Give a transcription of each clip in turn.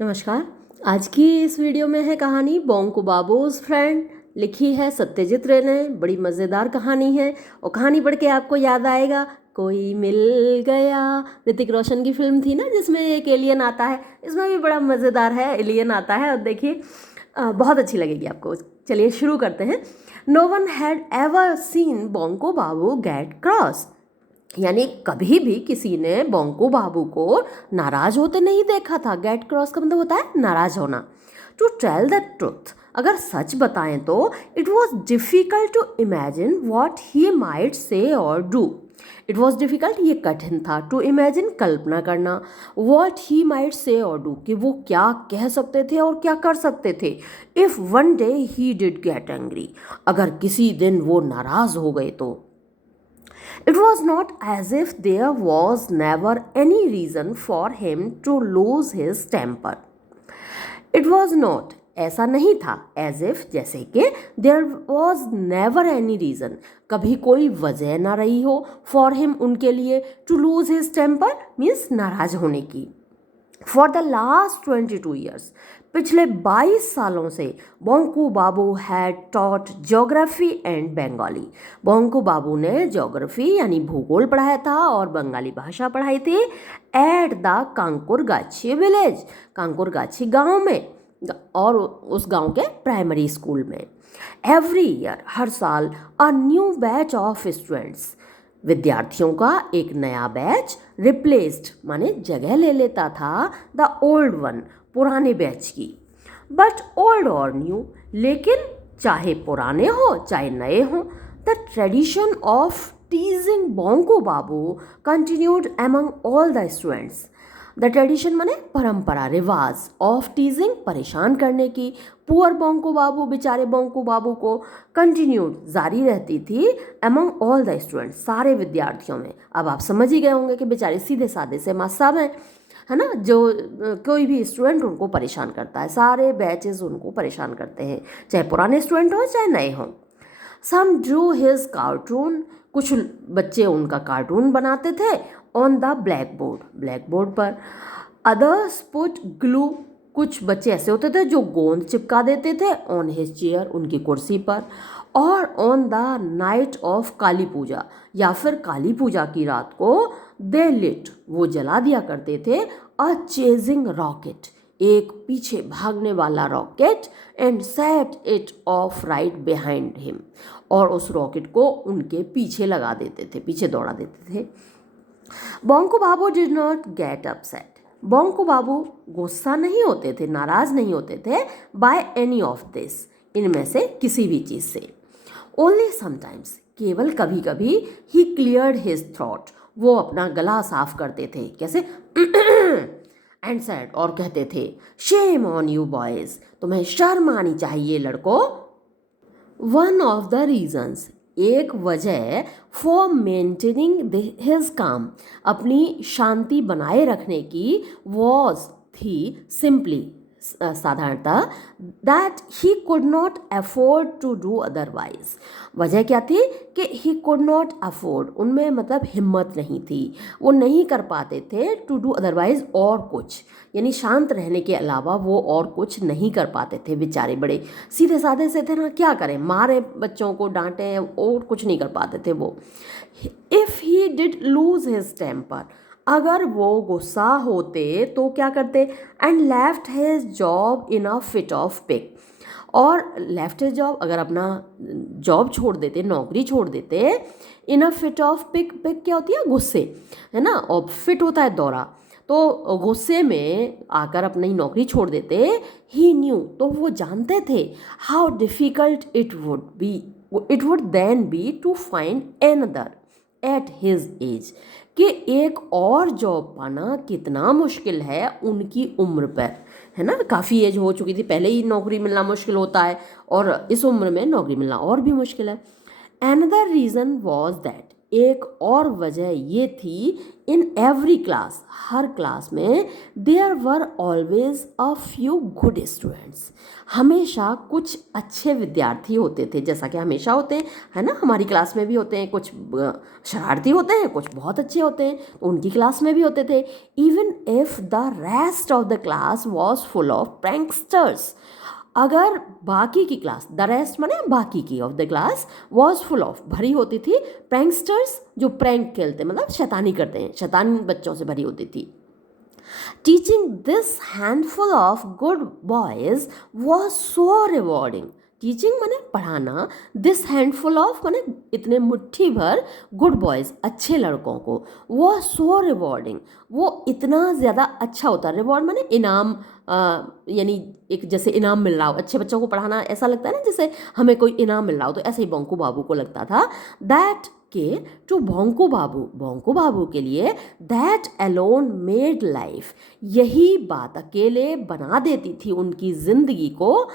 नमस्कार। आज की इस वीडियो में है कहानी बोंको बाबूज फ्रेंड। लिखी है सत्यजीत रे ने। बड़ी मज़ेदार कहानी है और कहानी पढ़ के आपको याद आएगा कोई मिल गया। ऋतिक रोशन की फिल्म थी ना जिसमें एक एलियन आता है, इसमें भी बड़ा मज़ेदार है, एलियन आता है और देखिए बहुत अच्छी लगेगी आपको। चलिए शुरू करते हैं। No one had ever seen Bonku Babu get cross, यानी कभी भी किसी ने बोंको बाबू को नाराज होते नहीं देखा था। गेट क्रॉस का मतलब होता है नाराज होना। टू टेल द ट्रुथ, अगर सच बताएं तो it was difficult to imagine what he might say or do. It was difficult, ये कठिन था। टू इमेजिन, कल्पना करना। What he might say or do, कि वो क्या कह सकते थे और क्या कर सकते थे। If one day he did get angry, अगर किसी दिन वो नाराज़ हो गए तो। It was not as if there was never any reason for him to lose his temper. It was not, ऐसा नहीं था, as if जैसे कि there was never any reason, कभी कोई वजह ना रही हो for him उनके लिए to lose his temper means नाराज होने की। फॉर द लास्ट 22 ईयर्स, पिछले 22 सालों से Bonku Babu had taught geography and Bengali. Bonku Babu ने ज्योग्राफी यानी भूगोल पढ़ाया था और बंगाली भाषा पढ़ाई थी at the Kankurgachi village, Kankurgachhi गांव में और उस गांव के प्राइमरी स्कूल में। एवरी ईयर, हर साल, a new batch of students, विद्यार्थियों का एक नया बैच रिप्लेस्ड माने जगह ले लेता था द ओल्ड वन, पुराने बैच की। बट ओल्ड और न्यू, लेकिन चाहे पुराने हो चाहे नए हो, the tradition of teasing Bonku Babu continued among all the students. The tradition माने परंपरा, रिवाज, ऑफ टीजिंग परेशान करने की, पुअर बोंको बाबू, बेचारे बोंको बाबू को, कंटिन्यूड जारी रहती थी एमंग ऑल द स्टूडेंट्स, सारे विद्यार्थियों में। अब आप समझ ही गए होंगे कि बेचारे सीधे साधे से मास्टर हैं, है ना, जो कोई भी स्टूडेंट उनको परेशान करता है, सारे बैचेस उनको परेशान करते हैं, चाहे पुराने स्टूडेंट हों चाहे नए हों। सम ड्रू हिज कार्टून, कुछ बच्चे उनका कार्टून बनाते थे on the black board, black board पर। अदर्स पुट ग्लू, कुछ बच्चे ऐसे होते थे जो गोंद चिपका देते थे ऑन हिज चेयर, उनकी कुर्सी पर। और ऑन द नाइट ऑफ काली पूजा, या फिर काली पूजा की रात को दे लिट, वो जला दिया करते थे अ चेजिंग रॉकेट, एक पीछे भागने वाला rocket, and set it of right behind him, और उस रॉकेट को उनके पीछे लगा देते थे, पीछे दौड़ा देते थे। बोंको बाबू डिड नॉट गेट अपसेट, बोंको बाबू गुस्सा नहीं होते थे, नाराज नहीं होते थे बाय एनी ऑफ दिस, इनमें से किसी भी चीज़ से। ओनली समटाइम्स, केवल कभी कभी, ही क्लियर्ड हिज थ्रॉट, वो अपना गला साफ करते थे, कैसे एंड सेड, और कहते थे, शेम ऑन यू बॉयज, तुम्हें शर्म आनी चाहिए लड़कों। वन ऑफ द रीजन्स, एक वजह, फॉर मेंटेनिंग हिज काम, अपनी शांति बनाए रखने की, वॉज थी, सिंपली साधारणतः, that he could not afford to do otherwise. वजह क्या थी कि ही कुड नॉट अफोर्ड, उनमें मतलब हिम्मत नहीं थी, वो नहीं कर पाते थे टू डू अदरवाइज, और कुछ, यानी शांत रहने के अलावा वो और कुछ नहीं कर पाते थे। बेचारे बड़े सीधे साधे से थे ना, क्या करें, मारे बच्चों को, डांटे, और कुछ नहीं कर पाते थे वो। If he did lose his temper, अगर वो गुस्सा होते तो क्या करते, and left his job in a fit of pique, और लेफ्ट हिज जॉब, अगर अपना जॉब छोड़ देते, नौकरी छोड़ देते, in a fit of pique, pique क्या होती है, गुस्से, है ना, और फिट होता है दौरा, तो गुस्से में आकर अपनी नौकरी छोड़ देते। ही न्यू, तो वो जानते थे, how difficult it would then be to find another at his age, कि एक और जॉब पाना कितना मुश्किल है उनकी उम्र पर, है ना, काफ़ी एज हो चुकी थी, पहले ही नौकरी मिलना मुश्किल होता है और इस उम्र में नौकरी मिलना और भी मुश्किल है। Another reason was that, एक और वजह ये थी, इन एवरी क्लास, हर क्लास में there were always a few good students, हमेशा कुछ अच्छे विद्यार्थी होते थे, जैसा कि हमेशा होते हैं, है ना, हमारी क्लास में भी होते हैं, कुछ शरारती होते हैं, कुछ बहुत अच्छे होते हैं, तो उनकी क्लास में भी होते थे। Even if the rest of the class was full of pranksters, अगर बाकी की क्लास, द रेस्ट माने बाकी की, of the class was full of, भरी होती थी प्रैंकस्टर्स, जो प्रैंक खेलते मतलब शैतानी करते हैं, शैतान बच्चों से भरी होती थी। Teaching this handful of good boys was so rewarding, teaching माने पढ़ाना, दिस हैंडफुल ऑफ माने इतने मुट्ठी भर गुड बॉयज़, अच्छे लड़कों को, वो सो रिवॉर्डिंग, वो इतना ज़्यादा अच्छा होता है। रिवॉर्ड माने इनाम, यानी एक जैसे इनाम मिल रहा हो, अच्छे बच्चों को पढ़ाना ऐसा लगता है ना जैसे हमें कोई इनाम मिल रहा हो, तो ऐसे ही बोंकू बाबू को लगता था दैट के टू बोंकू बाबू के लिए दैट अलोन मेड लाइफ, यही बात अकेले बना देती थी उनकी ज़िंदगी को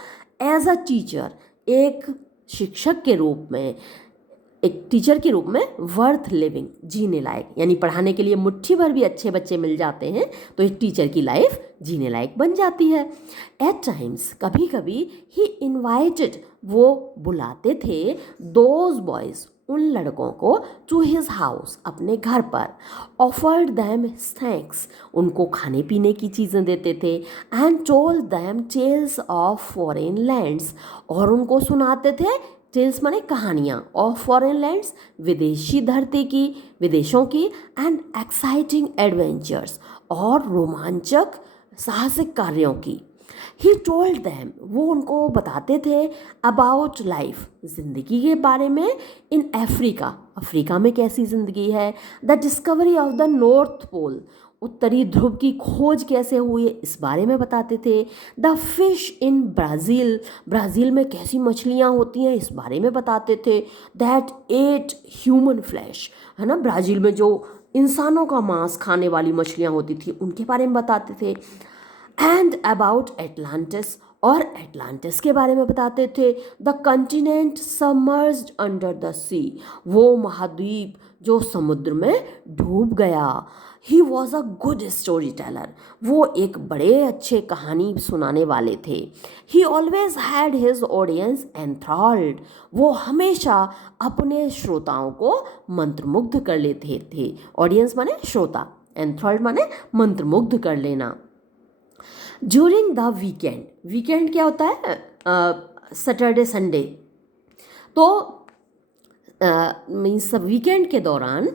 एज अ टीचर, एक शिक्षक के रूप में, एक टीचर के रूप में वर्थ लिविंग, जीने लायक, यानी पढ़ाने के लिए मुट्ठी भर भी अच्छे बच्चे मिल जाते हैं तो एक टीचर की लाइफ जीने लायक बन जाती है। एट टाइम्स, कभी कभी ही इन्वाइटेड, वो बुलाते थे दोज बॉयज़, उन लड़कों को, टू हिज हाउस, अपने घर पर, ऑफर्ड दैम स्नैक्स, उनको खाने पीने की चीज़ें देते थे, and told them tales of foreign lands, और उनको सुनाते थे, टेल्स माने कहानियाँ, ऑफ फॉरेन लैंड्स, विदेशी धरती की, विदेशों की, एंड एक्साइटिंग एडवेंचर्स, और रोमांचक साहसिक कार्यों की। ही टोल्ड दैम, वो उनको बताते थे, अबाउट लाइफ, ज़िंदगी के बारे में, इन अफ्रीका, अफ्रीका में कैसी ज़िंदगी है, the discovery of the North Pole, उत्तरी ध्रुव की खोज कैसे हुई इस बारे में बताते थे, the fish in Brazil, Brazil में कैसी मछलियाँ होती हैं इस बारे में बताते थे, दैट एट ह्यूमन फ्लैश, है ना, ब्राज़ील में जो इंसानों का मांस खाने वाली मछलियाँ होती थी उनके बारे में बताते थे, एंड अबाउट एटलांटिस, और एटलांटिस के बारे में बताते थे, the continent submerged under the sea, वो महाद्वीप जो समुद्र में डूब गया। He was a good storyteller, वो एक बड़े अच्छे कहानी सुनाने वाले थे। He always had his audience enthralled, वो हमेशा अपने श्रोताओं को मंत्रमुग्ध कर लेते थे। ऑडियंस माने श्रोता, एंथ्रॉल्ड माने मंत्रमुग्ध कर लेना। ड्यूरिंग द वीकेंड, वीकेंड क्या होता है, सैटरडे संडे, तो मीन्स वीकेंड के दौरान,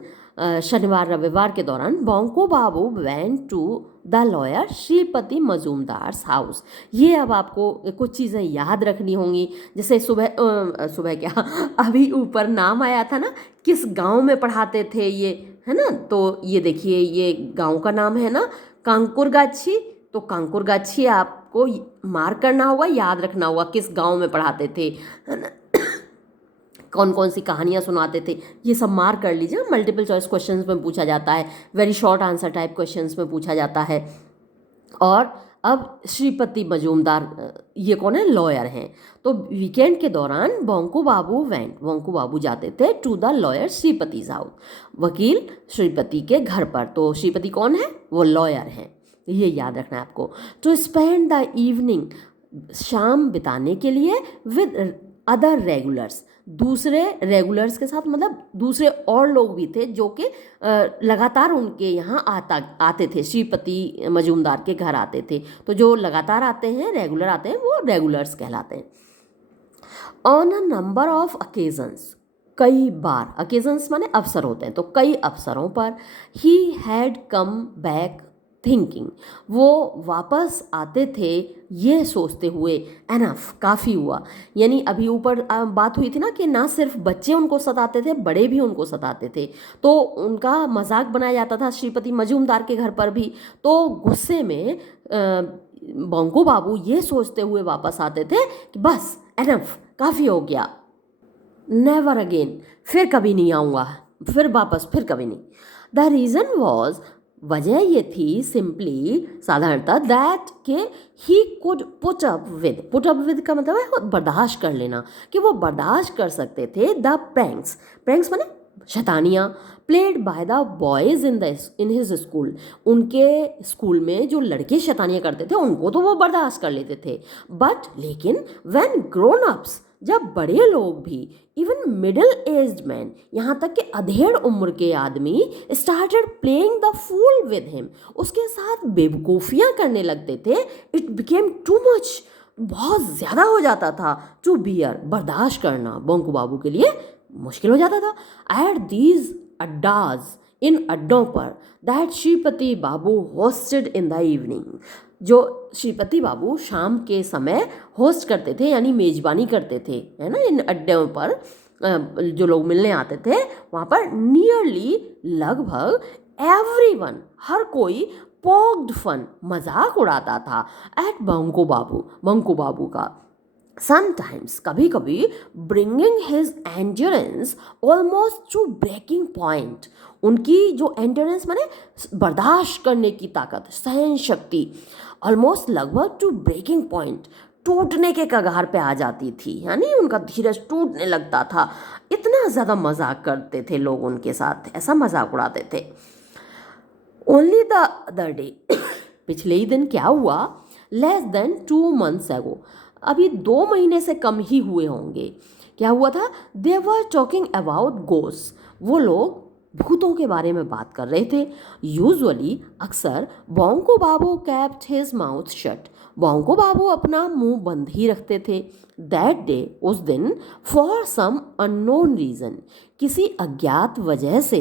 शनिवार रविवार के दौरान, Bonku Babu went to the lawyer Sripati Majumdar's house. ये अब आपको कुछ चीज़ें याद रखनी होंगी, जैसे सुबह क्या अभी ऊपर नाम आया था ना, किस गांव में पढ़ाते थे ये, है ना, तो ये देखिए ये गांव का नाम है ना कांकुरगाछी, तो कांकुरगाछी आपको मार्क करना होगा, याद रखना होगा किस गांव में पढ़ाते थे, है ना, कौन कौन सी कहानियाँ सुनाते थे, ये सब मार्क कर लीजिए। मल्टीपल चॉइस क्वेश्चंस में पूछा जाता है, very short answer type questions में पूछा जाता है। और अब श्रीपति मजूमदार ये कौन है, लॉयर हैं। तो वीकेंड के दौरान बोंको बाबू जाते थे to the lawyer Shripati house, वकील श्रीपति के घर पर। तो श्रीपति कौन है, वो लॉयर हैं, ये याद रखना है आपको। टू स्पेंड द इवनिंग, शाम बिताने के लिए, विद अदर रेगुलर्स, दूसरे रेगुलर्स के साथ, मतलब दूसरे और लोग भी थे जो कि लगातार उनके यहाँ आते थे, श्रीपति मजूमदार के घर आते थे। तो जो लगातार आते हैं, रेगुलर आते हैं, वो रेगुलर्स कहलाते हैं। ऑन अ नंबर ऑफ अकेजन्स, कई बार, अकेजन्स माने अवसर होते हैं, तो कई अवसरों पर, he had come back thinking, वो वापस आते थे ये सोचते हुए, एनफ, काफ़ी हुआ। यानी अभी ऊपर बात हुई थी ना कि ना सिर्फ बच्चे उनको सताते थे, बड़े भी उनको सताते थे, तो उनका मजाक बनाया जाता था श्रीपति मजूमदार के घर पर भी। तो गुस्से में बोंको बाबू ये सोचते हुए वापस आते थे कि बस एनफ, काफ़ी हो गया, नेवर अगेन, फिर कभी नहीं आऊँगा, फिर वापस, फिर कभी नहीं। द रीज़न वॉज, वजह ये थी, सिंपली, साधारणतः, दैट के he could put up with का मतलब है बर्दाश्त कर लेना, कि वो बर्दाश्त कर सकते थे द प्रैंक्स माने शैतानियाँ played by the boys in his school, उनके स्कूल में जो लड़के शैतानियाँ करते थे उनको तो वो बर्दाश्त कर लेते थे, बट लेकिन व्हेन ग्रोन अप्स, जब बड़े लोग भी, इवन मिडिल एज्ड मैन, यहाँ तक कि अधेड़ उम्र के आदमी, started playing the fool with him, उसके साथ बेवकूफ़ियाँ करने लगते थे, इट बिकेम टू मच, बहुत ज़्यादा हो जाता था, टू बियर, बर्दाश्त करना बोंकू बाबू के लिए मुश्किल हो जाता था। एट दीज अड्डाज, इन अड्डों पर, that Shripati Babu hosted in the evening, जो श्रीपति बाबू शाम के समय होस्ट करते थे यानी मेज़बानी करते थे, है ना, इन अड्डों पर जो लोग मिलने आते थे वहाँ पर, नियरली, लगभग, एवरीवन, हर कोई, पोक्ड फन, मजाक उड़ाता था एट बंकू बाबू का, समटाइम्स, कभी कभी, bringing his endurance almost to breaking point, उनकी जो एंड्योरेंस माने बर्दाश्त करने की ताकत, सहन शक्ति, ऑलमोस्ट, लगभग, टू ब्रेकिंग पॉइंट, टूटने के कगार पे आ जाती थी, यानी उनका धीरज टूटने लगता था, इतना ज़्यादा मजाक करते थे लोग उनके साथ, ऐसा मजाक उड़ाते थे। ओनली द अदर डे, पिछले ही दिन क्या हुआ, लेस देन 2 months एगो, अभी 2 महीने से कम ही हुए होंगे, क्या हुआ था, दे वर टॉकिंग अबाउट गोस्ट, वो लोग भूतों के बारे में बात कर रहे थे। यूजुअली, अक्सर, बोंको बाबू kept his mouth shut, बोंको Babu अपना मुंह बंद ही रखते थे। दैट डे, उस दिन, फॉर सम अननोन रीज़न, किसी अज्ञात वजह से,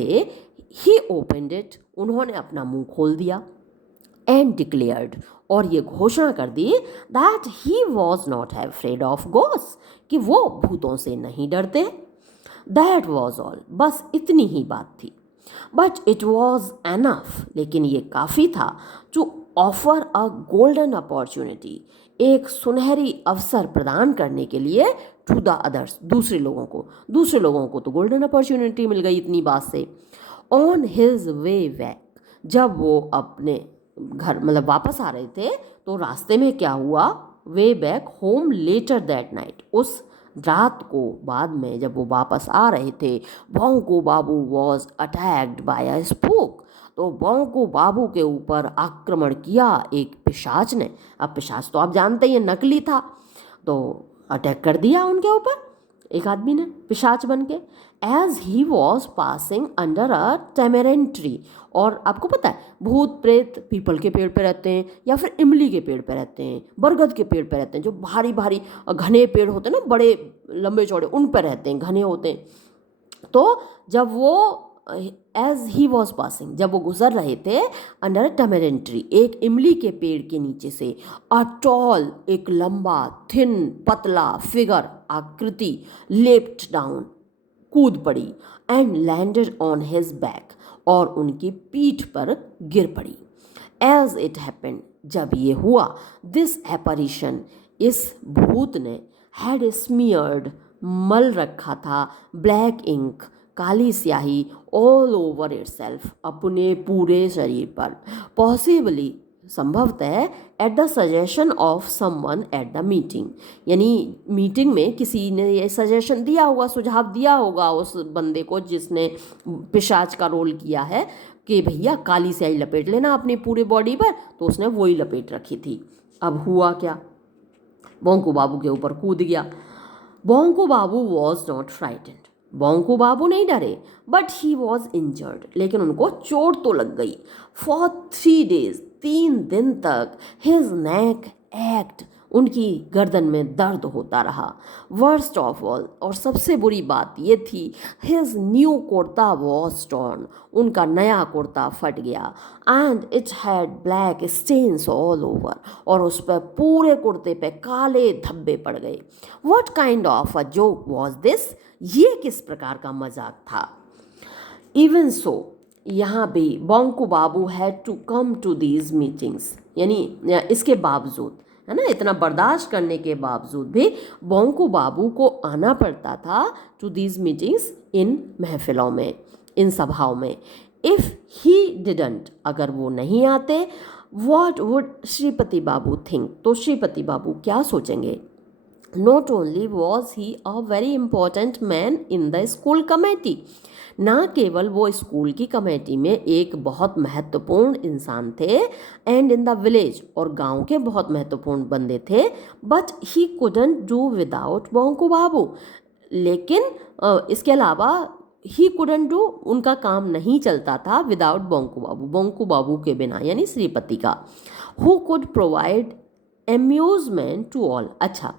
ही ओपनड इट, उन्होंने अपना मुंह खोल दिया, एंड डिक्लेयर्ड, और ये घोषणा कर दी, that he was not afraid of ghost, कि वो भूतों से नहीं डरते। दैट वॉज ऑल, बस इतनी ही बात थी। बट इट वॉज एनफ, लेकिन ये काफ़ी था, to offer a golden opportunity, एक सुनहरी अवसर प्रदान करने के लिए, टू द अदर्स, दूसरे लोगों को तो गोल्डन अपॉर्चुनिटी मिल गई इतनी बात से। ऑन हिज वे बैक, जब वो अपने घर मतलब वापस आ रहे थे, तो रास्ते में क्या हुआ, way back home later that night, उस रात को, बाद में जब वो वापस आ रहे थे, Bonku Babu was attacked by a spook, तो बोंको बाबू के ऊपर आक्रमण किया एक पिशाच ने। अब पिशाच तो आप जानते ही हैं, नकली था, तो अटैक कर दिया उनके ऊपर एक आदमी ने पिशाच बन के। As he was passing under a tamarind tree, और आपको पता है भूत प्रेत पीपल के पेड़ पे रहते हैं, या फिर इमली के पेड़ पे रहते हैं, बरगद के पेड़ पे रहते हैं, जो भारी भारी घने पेड़ होते हैं ना, बड़े लंबे चौड़े, उन पर रहते हैं, घने होते हैं। तो जब वो, एज ही वॉज पासिंग, जब वो गुजर रहे थे, अंडर अ टमेरेंट ट्री, एक इमली के पेड़ के नीचे से, अ टॉल, एक लंबा, थिन, पतला फिगर, आकृति, लेप्ट डाउन, कूद पड़ी, and landed on his back, और उनकी पीठ पर गिर पड़ी। एज इट हैपेंड, जब ये हुआ, दिस एपarition, इस भूत ने, हैड स्मियर्ड, मल रखा था, ब्लैक इंक, काली स्याही, ऑल ओवर इटसेल्फ, अपने पूरे शरीर पर, पॉसिबली, संभवतः, at the suggestion of someone eight the meeting, यानी मीटिंग में किसी ने ये सजेशन दिया होगा, सुझाव दिया होगा उस बंदे को जिसने पिशाच का रोल किया है, कि भैया काली स्याही लपेट लेना अपनी पूरी बॉडी पर, तो उसने वही लपेट रखी थी। अब हुआ क्या, बोंको बाबू के ऊपर कूद गया। बोंको बाबू वॉज नॉट फ्राइटेंड, बोंको बाबू नहीं डरे, बट ही वॉज इंजर्ड, लेकिन उनको चोट तो लग गई। फॉर 3 days, 3 दिन तक, हिज नेक एक्ट, उनकी गर्दन में दर्द होता रहा। वर्स्ट ऑफ ऑल, और सबसे बुरी बात ये थी, his new kurta was torn, उनका नया कुर्ता फट गया, and it had black stains all over, और उस पर पूरे कुर्ते पे काले धब्बे पड़ गए। What kind of a joke was this, ये किस प्रकार का मजाक था। इवन सो, यहाँ भी Bonku Babu had to come to these meetings, यानी इसके बावजूद, है ना, इतना बर्दाश्त करने के बावजूद भी बोंको बाबू को आना पड़ता था टू दीज मीटिंग्स, इन महफिलों में, इन सभाओं में। इफ़ ही डिडंट, अगर वो नहीं आते, what would Shripati Babu think, तो श्रीपति बाबू क्या सोचेंगे। Not only was he a very important man in the school committee, ना केवल वो स्कूल की कमेटी में एक बहुत महत्वपूर्ण इंसान थे, एंड इन द विलेज और गांव के बहुत महत्वपूर्ण बंदे थे, but he couldn't do without Bonku Babu. लेकिन इसके अलावा ही कुडंट डू, उनका काम नहीं चलता था विदाउट बोंकू बाबू, बोंकू बाबू के बिना, यानी श्रीपति का। Who could provide amusement to all. अच्छा,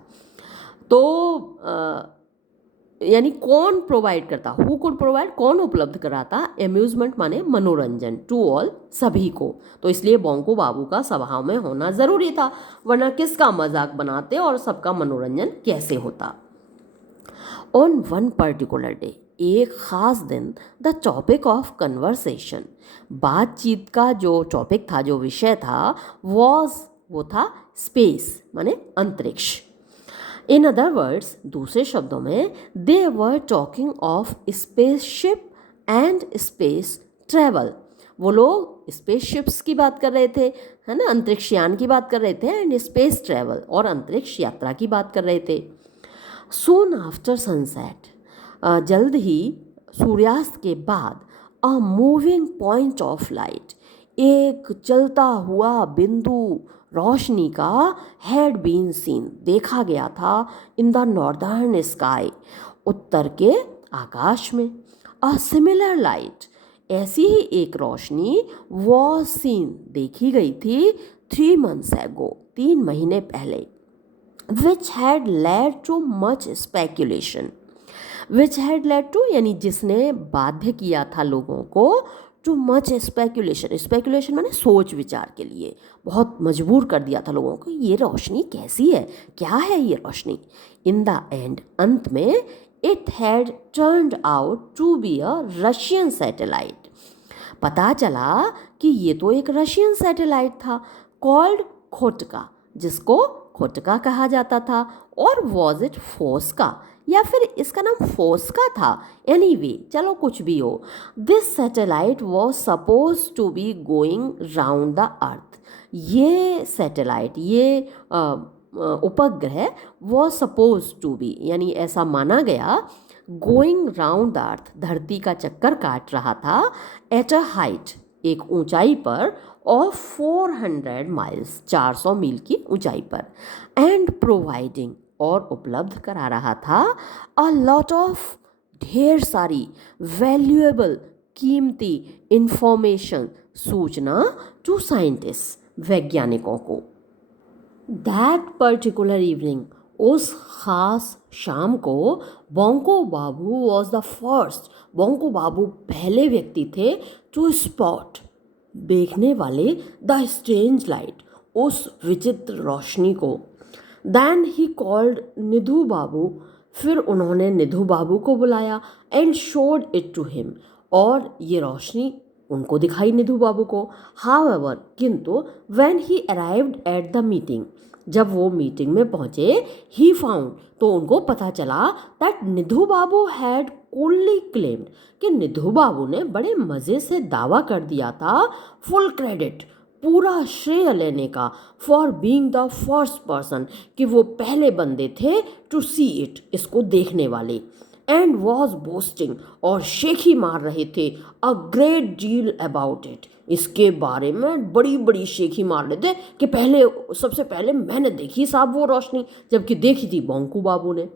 तो यानी कौन प्रोवाइड करता, हु कुड प्रोवाइड, कौन उपलब्ध कराता, एम्यूजमेंट माने मनोरंजन, टू ऑल सभी को। तो इसलिए बोंकू बाबू का सभा में होना ज़रूरी था, वरना किसका मजाक बनाते और सबका मनोरंजन कैसे होता। ऑन वन पर्टिकुलर डे, एक ख़ास दिन, द टॉपिक ऑफ कन्वर्सेशन, बातचीत का जो टॉपिक था, जो विषय था, वो था स्पेस माने अंतरिक्ष। इन अदर वर्ड्स, दूसरे शब्दों में, they were talking of spaceship and space travel. वो लोग स्पेसशिप्स की बात कर रहे थे, है ना, अंतरिक्ष यान की बात कर रहे थे, एंड स्पेस ट्रैवल और अंतरिक्ष यात्रा की बात कर रहे थे। सून आफ्टर सनसेट, जल्द ही सूर्यास्त के बाद, a moving point of light, एक चलता हुआ बिंदु रोशनी का, हैड बीन सीन, देखा गया था, इन द नॉर्दर्न स्काई, उत्तर के आकाश में। अ सिमिलर लाइट, ऐसी ही एक रोशनी, वॉज सीन, देखी गई थी, 3 months एगो, 3 महीने पहले, which had led to much speculation. Which had led to यानी जिसने बाध्य किया था लोगों को, टू मच स्पेक्यूलेशन, स्पेक्यूलेशन माने सोच विचार के लिए, बहुत मजबूर कर दिया था लोगों को, ये रोशनी कैसी है, क्या है ये रोशनी। इन द एंड, अंत में, it had turned out to be a Russian satellite, पता चला कि ये तो एक रशियन सैटेलाइट था, कॉल्ड खोटका, जिसको खोटका कहा जाता था, और वॉज इट फोस्का, या फिर इसका नाम फोस्का था। एनीवे, चलो कुछ भी हो, this satellite was suppose to be going round the earth. ये सैटेलाइट, ये उपग्रह, वॉज सपोज टू बी यानी ऐसा माना गया, गोइंग राउंड द अर्थ, धरती का चक्कर काट रहा था, एट अ हाइट, एक ऊंचाई पर, ऑफ 400 माइल्स, 400 मील की ऊंचाई पर, एंड प्रोवाइडिंग, और उपलब्ध करा रहा था, अ लॉट ऑफ, ढेर सारी, वैल्यूएबल, कीमती, इंफॉर्मेशन, सूचना, टू साइंटिस्ट, वैज्ञानिकों को। दैट पर्टिकुलर इवनिंग, उस खास शाम को, बोंको बाबू वॉज द फर्स्ट, बोंको बाबू पहले व्यक्ति थे, टू स्पॉट, देखने वाले, द स्ट्रेंज लाइट, उस विचित्र रोशनी को। दैन ही कॉल्ड निधु बाबू, फिर उन्होंने निधु बाबू को बुलाया, and showed it to him, और ये रोशनी उनको दिखाई, निधु बाबू को। हाउएवर, किंतु, when he arrived at the meeting, जब वो मीटिंग में पहुंचे, ही फाउंड, तो उनको पता चला, that Nidhu Babu had coolly claimed, कि निधु बाबू ने बड़े मज़े से दावा कर दिया था, फुल क्रेडिट, पूरा श्रेय लेने का, for being the first person, कि वो पहले बंदे थे, टू सी इट, इसको देखने वाले, एंड वॉज बोस्टिंग, और शेखी मार रहे थे, a great deal about it, इसके बारे में बड़ी बड़ी शेखी मार रहे थे, कि पहले, सबसे पहले मैंने देखी साहब वो रोशनी, जबकि देखी थी बोंकू बाबू ने।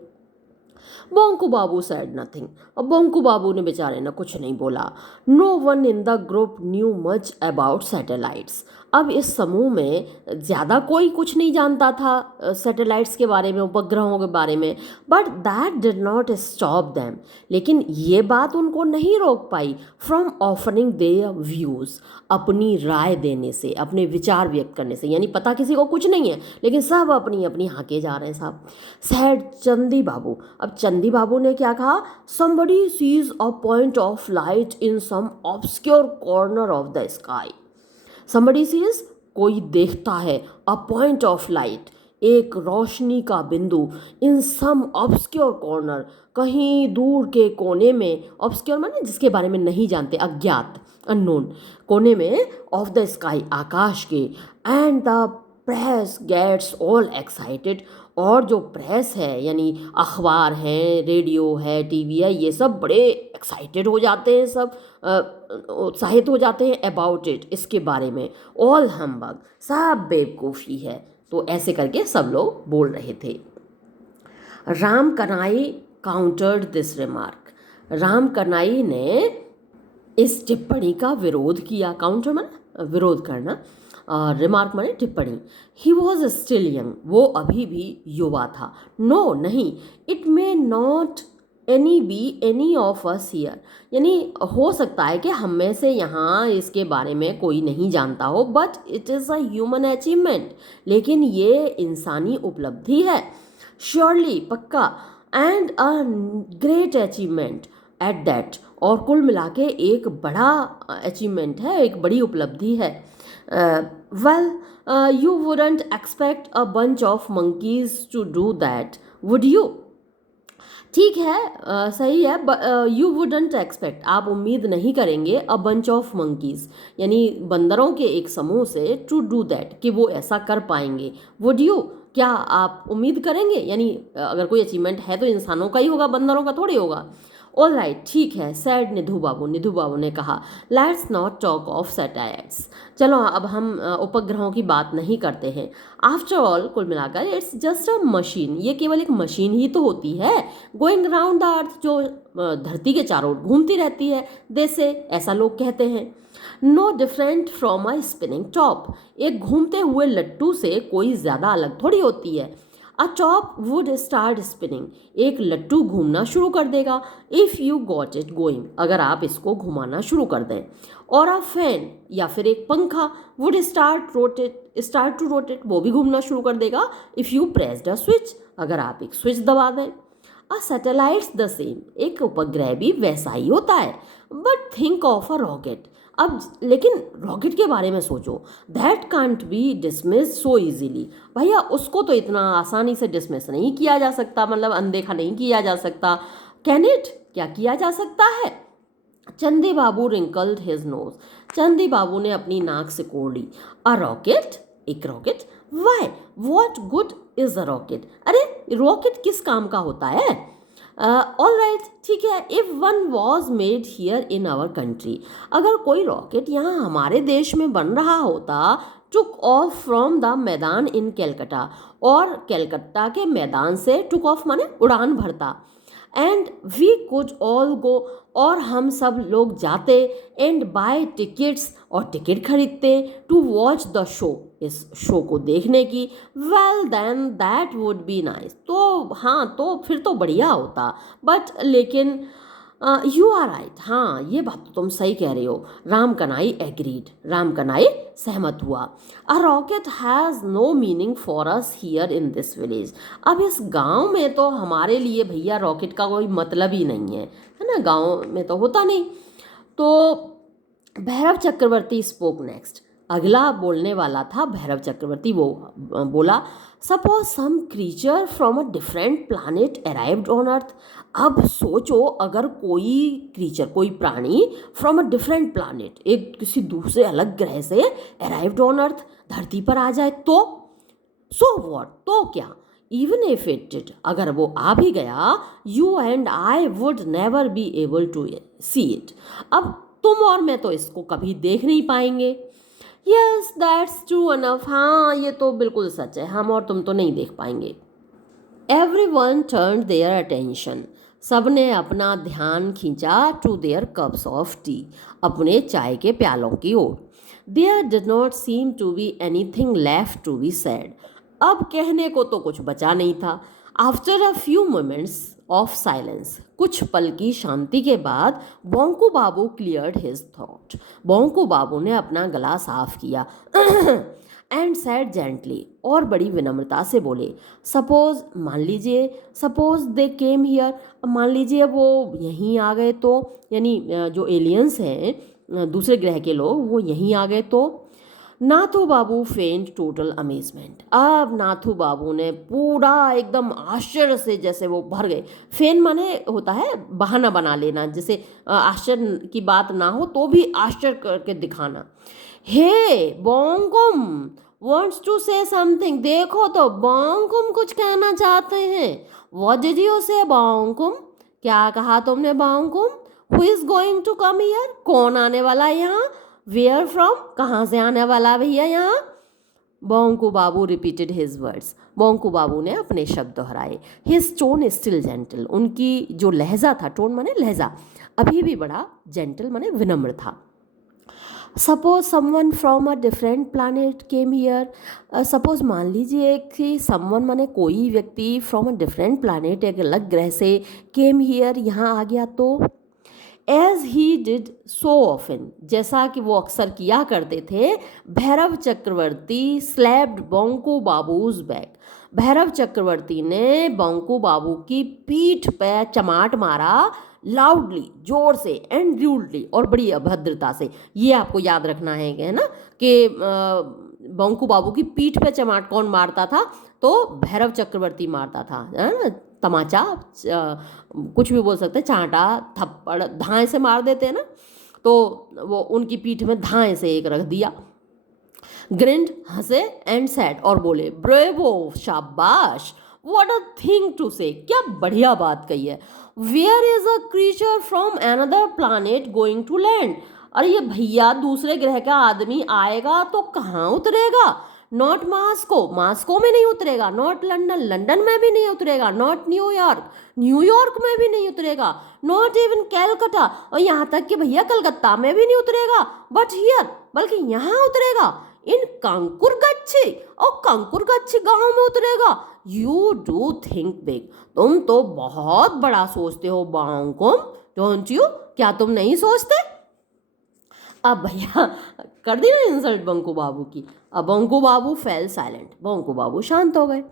बोंकू बाबू सैड नथिंग, अब बोंकू बाबू ने बेचारे ने कुछ नहीं बोला। No one in the group knew much about satellites, अब इस समूह में ज़्यादा कोई कुछ नहीं जानता था सैटेलाइट्स के बारे में, उपग्रहों के बारे में, but that did not stop them, लेकिन ये बात उनको नहीं रोक पाई, फ्रॉम ऑफरिंग देयर व्यूज़, अपनी राय देने से, अपने विचार व्यक्त करने से, यानी पता किसी को कुछ नहीं है, लेकिन सब अपनी अपनी हाके जा रहे हैं साहब। सैड चंदी बाबू, अब चंदी बाबू ने क्या कहा, somebody sees a point of light in some obscure corner of the sky, somebody sees, कोई देखता है, a point of light, एक रोशनी का बिंदु, इन सम ऑब्सक्योर कॉर्नर, कहीं दूर के कोने में, ऑब्सक्योर माने जिसके बारे में नहीं जानते, अज्ञात, अननोन, कोने में, ऑफ द स्काई, आकाश के, and the press gets all excited, और जो प्रेस है यानी अखबार हैं, रेडियो है, टीवी है, ये सब बड़े एक्साइटेड हो जाते हैं, सब उत्साहित हो जाते हैं अबाउट इट, इसके बारे में। ऑल हम्बग, सब बेवकूफ़ी है। तो ऐसे करके सब लोग बोल रहे थे। Ram Kanai countered this remark, Ram Kanai ने इस टिप्पणी का विरोध किया। काउंटर माने विरोध करना, रिमार्क माने टिप्पणी। ही वॉज स्टिल यंग, वो अभी भी युवा था। नो नहीं, it may not any be any of us here, यानी हो सकता है कि हम में से यहाँ इसके बारे में कोई नहीं जानता हो, but it is a human achievement, लेकिन ये इंसानी उपलब्धि है। श्योरली, पक्का, and a great achievement at that, और कुल मिला के एक बड़ा अचीवमेंट है, एक बड़ी उपलब्धि है। Well, you wouldn't expect a bunch of monkeys to do that, would you? ठीक है, सही है। यू वुडंट एक्सपेक्ट, आप उम्मीद नहीं करेंगे, अ बंच ऑफ मंकीज यानी बंदरों के एक समूह से, टू डू दैट कि वो ऐसा कर पाएंगे। वुड यू, क्या आप उम्मीद करेंगे? यानी अगर कोई अचीवमेंट है तो इंसानों का ही होगा, बंदरों का थोड़ी होगा। ऑल राइट, ठीक है, सैड निधु बाबू, निधु बाबू ने कहा। Let's not talk of satellites, चलो अब हम उपग्रहों की बात नहीं करते हैं। आफ्टर ऑल, कुल मिलाकर इट्स जस्ट अ मशीन, ये केवल एक मशीन ही तो होती है, गोइंग अराउंड द अर्थ, जो धरती के चारों ओर घूमती रहती है, जैसे ऐसा लोग कहते हैं। No different from a spinning top, एक घूमते हुए लट्टू से कोई ज़्यादा अलग थोड़ी होती है। अ टॉप वुड स्टार्ट स्पिनिंग, एक लट्टू घूमना शुरू कर देगा। If you got it going, अगर आप इसको घुमाना शुरू कर दें। और अ फैन, या फिर एक पंखा, वुड स्टार्ट टू रोटेट, वो भी घूमना शुरू कर देगा। If you pressed a switch, अगर आप एक स्विच दबा दें। अ सैटेलाइट्स द सेम, एक उपग्रह भी वैसा ही होता है। But think of a rocket, अब लेकिन रॉकेट के बारे में सोचो। That can't be dismiss so easily, भैया उसको तो इतना आसानी से डिसमिस नहीं किया जा सकता, मतलब अनदेखा नहीं किया जा सकता। कैन इट, क्या किया जा सकता है? चंदी बाबू रिंकल्ड हिज नोज, चंदी बाबू ने अपनी नाक से कोड़ ली। अ रॉकेट, एक rocket? Why, what good is a rocket? अरे रॉकेट किस काम का होता है? ऑल राइट, ठीक है, if one was made here in our country, अगर कोई रॉकेट यहाँ हमारे देश में बन रहा होता, टुक ऑफ फ्रॉम द मैदान इन कैलकटा, और कैलकत्ता के मैदान से, टुक ऑफ माने उड़ान भरता, and we could all go, और हम सब लोग जाते, एंड बाय टिकट्स, और टिकट खरीदते, टू वॉच द शो, इस शो को देखने की। Well then that would be nice, तो हाँ, तो फिर तो बढ़िया होता। बट लेकिन यू आर राइट, हाँ ये बात तो तुम सही कह रहे हो। राम कनाई एग्रीड, राम कनाई सहमत हुआ। A rocket has no meaning for us here in this village, अब इस गांव में तो हमारे लिए भैया रॉकेट का कोई मतलब ही नहीं है ना, गांव में तो होता नहीं। तो भैरव चक्रवर्ती स्पोक नेक्स्ट, अगला बोलने वाला था भैरव चक्रवर्ती। वो बोला, suppose some creature from a different planet arrived on earth, अब सोचो अगर कोई क्रीचर, कोई प्राणी फ्रॉम अ डिफरेंट प्लानिट, एक किसी दूसरे अलग ग्रह से अराइव्ड ऑन अर्थ, धरती पर आ जाए तो? सो वॉट, तो क्या? इवन इफ इट डिड, अगर वो आ भी गया, you and I would never be able to see it, अब तुम और मैं तो इसको कभी देख नहीं पाएंगे। यस दैट्स ट्रू अनफ, हाँ ये तो बिल्कुल सच है, हम और तुम तो नहीं देख पाएंगे। Every one turn their attention, सब ने अपना ध्यान खींचा to their cups of tea, अपने चाय के प्यालों की ओर। There did not seem to be anything left to be said, अब कहने को तो कुछ बचा नहीं था। After a few moments of silence, कुछ पल की शांति के बाद, बोंकू बाबू क्लियर्ड हिज थॉट, बोंकू बाबू ने अपना गला साफ किया एंड सैड जेंटली, और बड़ी विनम्रता से बोले, सपोज, मान लीजिए, सपोज दे केम हियर, मान लीजिए वो यहीं आ गए तो, यानी जो एलियंस हैं दूसरे ग्रह के लोग, वो यहीं आ गए तो। नाथू बाबू फेंट टोटल अमेजमेंट, अब नाथू बाबू ने पूरा एकदम आश्चर्य से, जैसे वो भर गए। फेन माने होता है बहाना बना लेना, जैसे आश्चर्य की बात ना हो तो भी आश्चर्य करके दिखाना। हे बोंगुम, wants to say something. देखो तो बोंकुम कुछ कहना चाहते हैं. What did you say बोंकुम? क्या कहा तुमने बोंकुम? Who is going to come here? कौन आने वाला है यहाँ? Where from? कहाँ से आने वाला भैया यहाँ? बोंकू बाबू repeated his words. Bonku Babu ने अपने शब्द दोहराए. His tone still gentle. उनकी जो लहजा था, टोन माने लहजा, अभी भी बड़ा जेंटल माने विनम्र था. Suppose someone from a different planet came here. Suppose मान लीजिए कि समवन माने कोई व्यक्ति फ्रॉम अ डिफरेंट प्लानट, एक अलग ग्रह से, केम हियर यहाँ आ गया तो. As he did so often, जैसा कि वो अक्सर किया करते थे, भैरव चक्रवर्ती स्लैप्ड बोंको बाबूज बैक. भैरव चक्रवर्ती ने बोंको बाबू की पीठ पे चमाट मारा, लाउडली, जोर से, एंड ड्यूडली, और बड़ी अभद्रता से. ये आपको याद रखना है ना कि बोंको बाबू की पीठ पे चमाट कौन मारता था? तो भैरव चक्रवर्ती मारता था, है ना. तमाचा, कुछ भी बोल सकते हैं, चांटा, थप्पड़, धाए से मार देते हैं ना, तो वो उनकी पीठ में धाए से एक रख दिया. ग्रिंड, हंसे, एंड सेड, और बोले, ब्रेवो, शाबाश, व्हाट अ थिंग टू से, क्या बढ़िया बात कही है. Where is a creature from another planet going to land. अरे ये भैया दूसरे ग्रह का आदमी आएगा तो कहाँ उतरेगा? नॉट मास्को, मास्को में नहीं उतरेगा. नॉट लंदन, लंदन में भी नहीं उतरेगा. नॉट न्यूयॉर्क, न्यूयॉर्क में भी नहीं उतरेगा. नॉट इवन कैलकाटा, और यहाँ तक कि भैया कलकत्ता में भी नहीं उतरेगा. बट हियर, बल्कि यहाँ उतरेगा. इन कंकुरगच्छी, और कंकुरगच्छी गांव में उतरेगा. यू डू थिंक बिग, तुम तो बहुत बड़ा सोचते हो बांकुम, डोंट यू? क्या तुम नहीं सोचते? अब भैया कर दी ना इंसल्ट बंकू बाबू की. अब बंकू बाबू फेल साइलेंट. बंकू बाबू शांत हो गए.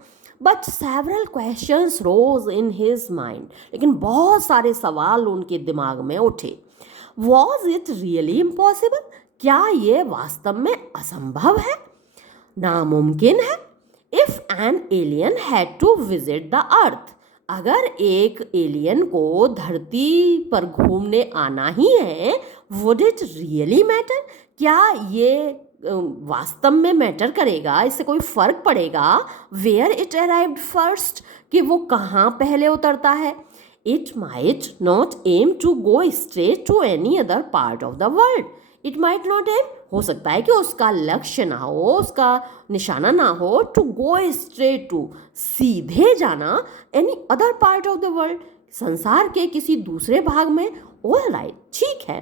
But several questions rose in his mind, लेकिन बहुत सारे सवाल उनके दिमाग में उठे. Was it really impossible? क्या ये वास्तव में असंभव है, नामुमकिन है? If an alien had to visit the earth, अगर एक एलियन को धरती पर घूमने आना ही है, वुड इट रियली मैटर? क्या ये वास्तव में मैटर करेगा, इससे कोई फर्क पड़ेगा? वेयर इट अराइव्ड फर्स्ट, कि वो कहाँ पहले उतरता है. It might not aim to go straight to any other part of the world. It might not aim, हो सकता है कि उसका लक्ष्य ना हो, उसका निशाना ना हो, टू गो स्ट्रेट टू, सीधे जाना, any other part of the world, संसार के किसी दूसरे भाग में. ऑल राइट, ठीक है.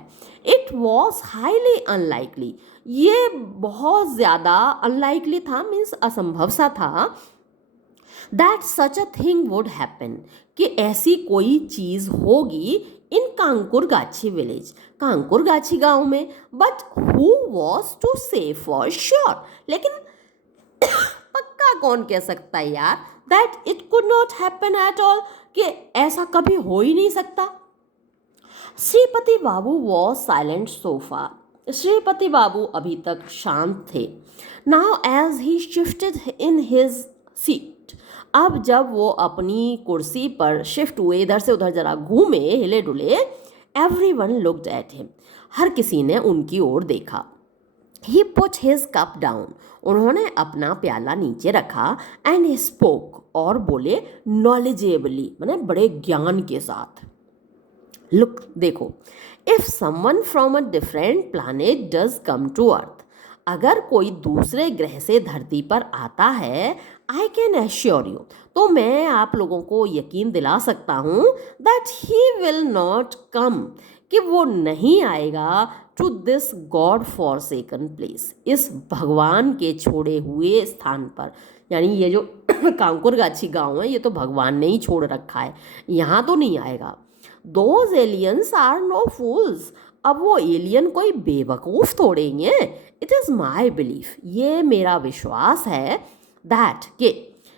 इट वॉज हाईली अनलाइकली, ये बहुत ज़्यादा अनलाइकली था, मीन्स असंभव सा था. That such a thing would happen, कि ऐसी कोई चीज़ होगी इन कांकुरगाछी विलेज, कांकुरगाछी गांव में. But who was to say for sure, लेकिन पक्का कौन कह सकता है यार, that it could not happen at all, कि ऐसा कभी हो ही नहीं सकता. Shripati Babu was silent so far. Shripati Babu अभी तक शांत थे. Now as he shifted in his seat, अब जब वो अपनी कुर्सी पर शिफ्ट हुए, इधर से उधर जरा घूमे, हिले डुले, एवरीवन लुक्ड एट हिम, हर किसी ने उनकी ओर देखा. ही पुट हिज कप डाउन, उन्होंने अपना प्याला नीचे रखा. एंड ही स्पोक, और बोले नॉलेजेबली, माने बड़े ज्ञान के साथ. लुक, देखो, if someone from a different planet does come to earth, अगर कोई दूसरे ग्रह से धरती पर आता है, आई कैन एश्योर यू, तो मैं आप लोगों को यकीन दिला सकता हूँ, that he will not come, कि वो नहीं आएगा, to this god forsaken place, इस भगवान के छोड़े हुए स्थान पर. यानी ये जो कांकुरगाछी गांव है, ये तो भगवान ने ही छोड़ रखा है, यहाँ तो नहीं आएगा. दोज एलियंस आर नो फूल्स, अब वो एलियन कोई बेवकूफ़ थोड़े ही हैं. इट इज़ माई बिलीफ, ये मेरा विश्वास है, दैट के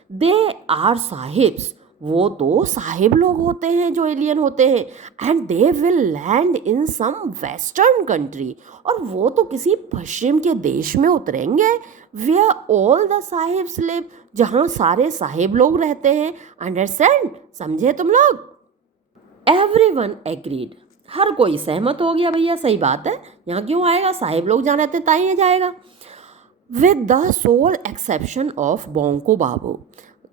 दे आर साहिब्स, वो तो साहिब लोग होते हैं जो एलियन होते हैं. And they will land in some western country, और वो तो किसी पश्चिम के देश में उतरेंगे. Where all the sahibs live, जहाँ सारे साहिब लोग रहते हैं. अंडरस्टैंड, समझे तुम लोग? एवरीवन एग्रीड, हर कोई सहमत हो गया. भैया सही बात है, यहाँ क्यों आएगा, साहिब लोग जहाँ रहते ताई जाएगा. With the sole exception of Bonku Babu.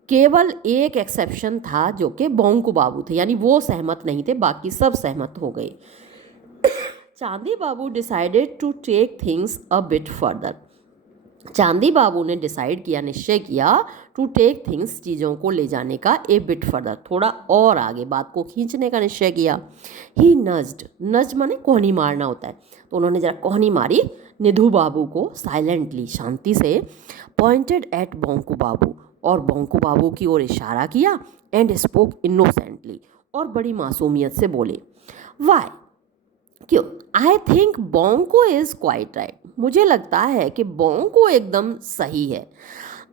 केवल एक एक्सेप्शन था जो कि बोंको बाबू थे, यानी वो सहमत नहीं थे, बाकी सब सहमत हो गए। Chandi Babu decided to take things a bit further. Chandi Babu ने डिसाइड किया, निश्चय किया, टू टेक थिंग्स, चीज़ों को ले जाने का, ए बिट फर्दर, थोड़ा और आगे बात को खींचने का निश्चय किया। ही नज्ड, नज्ड माने कोहनी मारना होता है, तो उन्होंने जरा कोहनी मारी निधु बाबू को, साइलेंटली, शांति से, पॉइंटेड एट बोंको बाबू, और बोंको बाबू की ओर इशारा किया, एंड स्पोक इनोसेंटली, और बड़ी मासूमियत से बोले, वाई, क्यों, I think Bonku is quite right, मुझे लगता है कि बोंको एकदम सही है।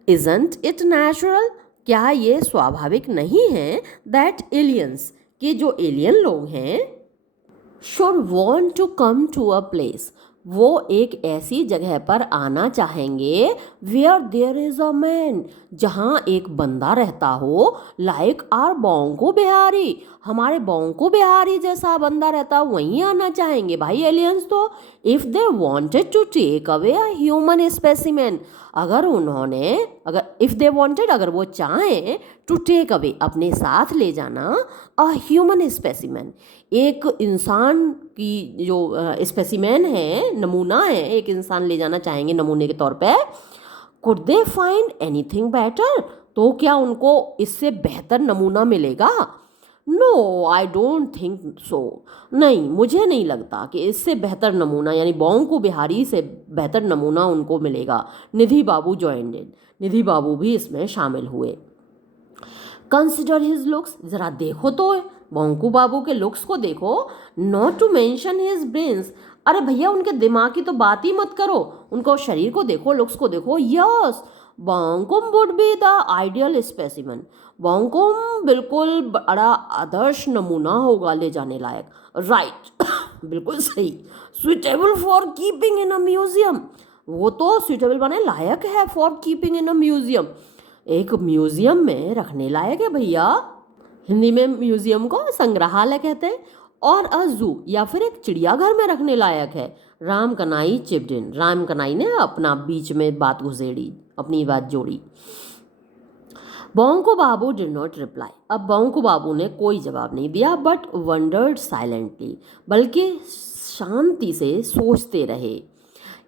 इजंट इट नेचुरल, क्या ये स्वाभाविक नहीं है, दैट एलियंस, कि जो एलियन लोग हैं, should want to come to a place, वो एक ऐसी जगह पर आना चाहेंगे, where there is a man, जहाँ एक बंदा रहता हो, लाइक आर बोंको बिहारी, हमारे बोंको बिहारी जैसा बंदा रहता हो, वहीं आना चाहेंगे भाई एलियंस तो। If they wanted to take away a human specimen, अगर उन्होंने, अगर इफ़ दे वांटेड, अगर वो चाहें, टू टेक अवे, अपने साथ ले जाना, अ ह्यूमन स्पेसिमेन, एक इंसान की जो स्पेसिमेन है, नमूना है, एक इंसान ले जाना चाहेंगे नमूने के तौर पे, could they find anything better, तो क्या उनको इससे बेहतर नमूना मिलेगा? No I don't think so, नहीं, मुझे नहीं लगता कि इससे बेहतर नमूना, यानी बोंको बिहारी से बेहतर नमूना उनको मिलेगा। निधि बाबू ज्वाइंडेड, निधि बाबू भी इसमें शामिल हुए। कंसिडर हिज लुक्स, ज़रा देखो तो बोंको बाबू के लुक्स को देखो, not to mention his brains, अरे भैया उनके दिमाग की तो बात ही मत करो, उनको शरीर को देखो, लुक्स को देखो। Yes, Bonkum would be the ideal specimen, Bonkum बिल्कुल बड़ा आदर्श नमूना होगा ले जाने लायक। राइट बिल्कुल सही। Suitable for keeping in a museum, वो तो सुइटेबल बने लायक है, for keeping in a museum, एक म्यूजियम में रखने लायक है भैया। हिंदी में म्यूजियम को संग्रहालय कहते हैं, और अ जू, या फिर एक चिड़ियाघर में रखने लायक है। राम कनाई चिप्ड इन, राम कनाई ने अपना बीच में बात घुसेड़ी, अपनी बात जोड़ी। बोंको बाबू डिड नॉट रिप्लाई, अब बोंको बाबू ने कोई जवाब नहीं दिया, बट वंडर्ड साइलेंटली, बल्कि शांति से सोचते रहे।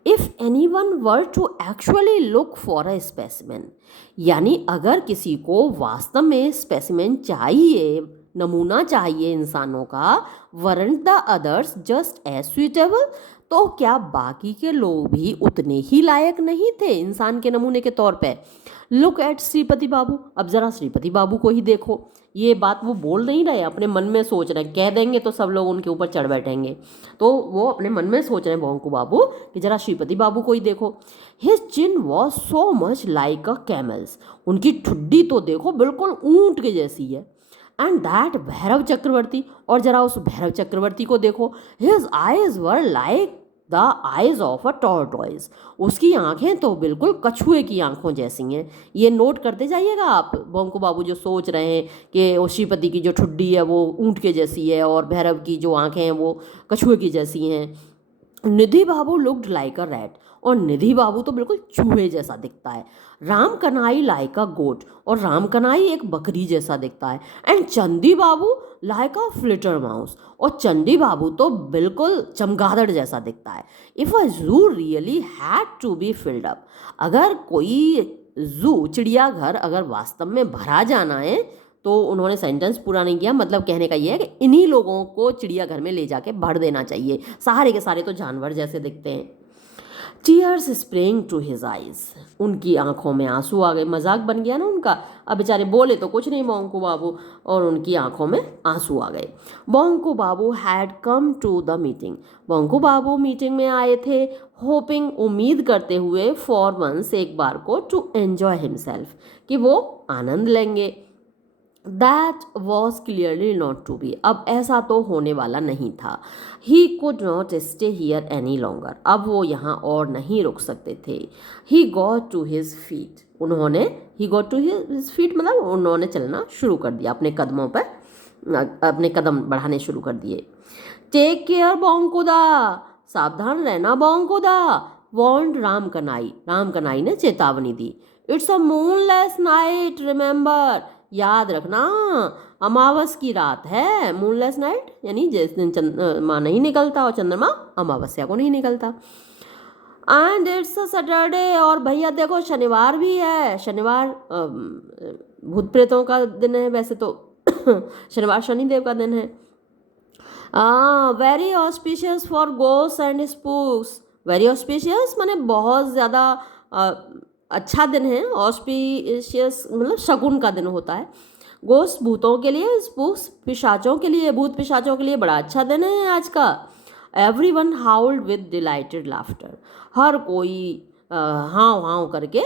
If anyone were to actually look for a specimen, यानी अगर किसी को वास्तव में स्पेसिमेन चाहिए, नमूना चाहिए इंसानों का, weren't the others just as suitable, तो क्या बाकी के लोग भी उतने ही लायक नहीं थे इंसान के नमूने के तौर पे? लुक एट श्रीपति बाबू, अब ज़रा श्रीपति बाबू को ही देखो, ये बात वो बोल नहीं रहे, अपने मन में सोच रहे हैं, कह देंगे तो सब लोग उनके ऊपर चढ़ बैठेंगे, तो वो अपने मन में सोच रहे हैं बोंको बाबू कि जरा श्रीपति बाबू को ही देखो। His chin was so much like a camel's, उनकी ठुड्डी तो देखो बिल्कुल ऊंट के जैसी है। एंड दैट भैरव चक्रवर्ती, और जरा उस भैरव चक्रवर्ती को देखो, his eyes were like the eyes of a tortoise, उसकी आंखें तो बिल्कुल कछुए की आंखों जैसी हैं। ये नोट करते जाइएगा आप, बोंको बाबू जो सोच रहे हैं कि श्रीपति की जो ठुड्डी है वो ऊंट के जैसी है, और भैरव की जो आंखें हैं वो कछुए की जैसी हैं। निधि बाबू लुक्ड लाइक अ रैट, और निधि बाबू तो बिल्कुल चूहे जैसा दिखता है। राम कनाई लाइक अ गोट, और राम कनाई एक बकरी जैसा दिखता है। And Chandi Babu like a flutter mouse, और चंडी बाबू तो बिल्कुल चमगादड़ जैसा दिखता है। If a zoo really had to be filled up, अगर कोई जू, चिड़ियाघर अगर वास्तव में भरा जाना है, तो उन्होंने सेंटेंस पूरा नहीं किया, मतलब कहने का ये है कि इन्हीं लोगों को चिड़ियाघर में ले जाके भर देना चाहिए, सारे के सारे तो जानवर जैसे दिखते हैं। Tears spraying to his eyes, उनकी आंखों में आंसू आ गए, मजाक बन गया ना उनका, अब बेचारे बोले तो कुछ नहीं बोंको बाबू, और उनकी आंखों में आंसू आ गए। Bonku Babu had come to the meeting, Bonku Babu meeting में आए थे, होपिंग, उम्मीद करते हुए, फॉर वंस, एक बार को, टू एन्जॉय हिमसेल्फ, कि वो आनंद लेंगे। That was clearly not to be, अब ऐसा तो होने वाला नहीं था। He could not stay here any longer, अब वो यहाँ और नहीं रुक सकते थे। He got to his feet, उन्होंने, he got to his feet मतलब उन्होंने चलना शुरू कर दिया, अपने कदमों पर अपने कदम बढ़ाने शुरू कर दिए। टेक केयर बोंकुदा, सावधान रहना बोंकुदा, वॉन्ड रामकनाई, रामकनाई ने चेतावनी दी। It's a moonless night remember, याद रखना अमावस की रात है। मूनलेस नाइट यानी जिस दिन चंद्रमा नहीं निकलता और चंद्रमा अमावस्या को नहीं निकलता। एंड इट्स अ सैटरडे, और भैया देखो शनिवार भी है। शनिवार भूत प्रेतों का दिन है वैसे तो शनिवार शनिदेव का दिन है। Very auspicious for ghost and spooks. Very auspicious माने बहुत ज़्यादा अच्छा दिन है। ऑस्पिशियस मतलब शगुन का दिन होता है। गोस्ट भूतों के लिए, स्पूक्स पिशाचों के लिए, भूत पिशाचों के लिए बड़ा अच्छा दिन है आज का। एवरीवन हाउल्ड विद डिलाइटेड लाफ्टर, हर कोई हाव हाव करके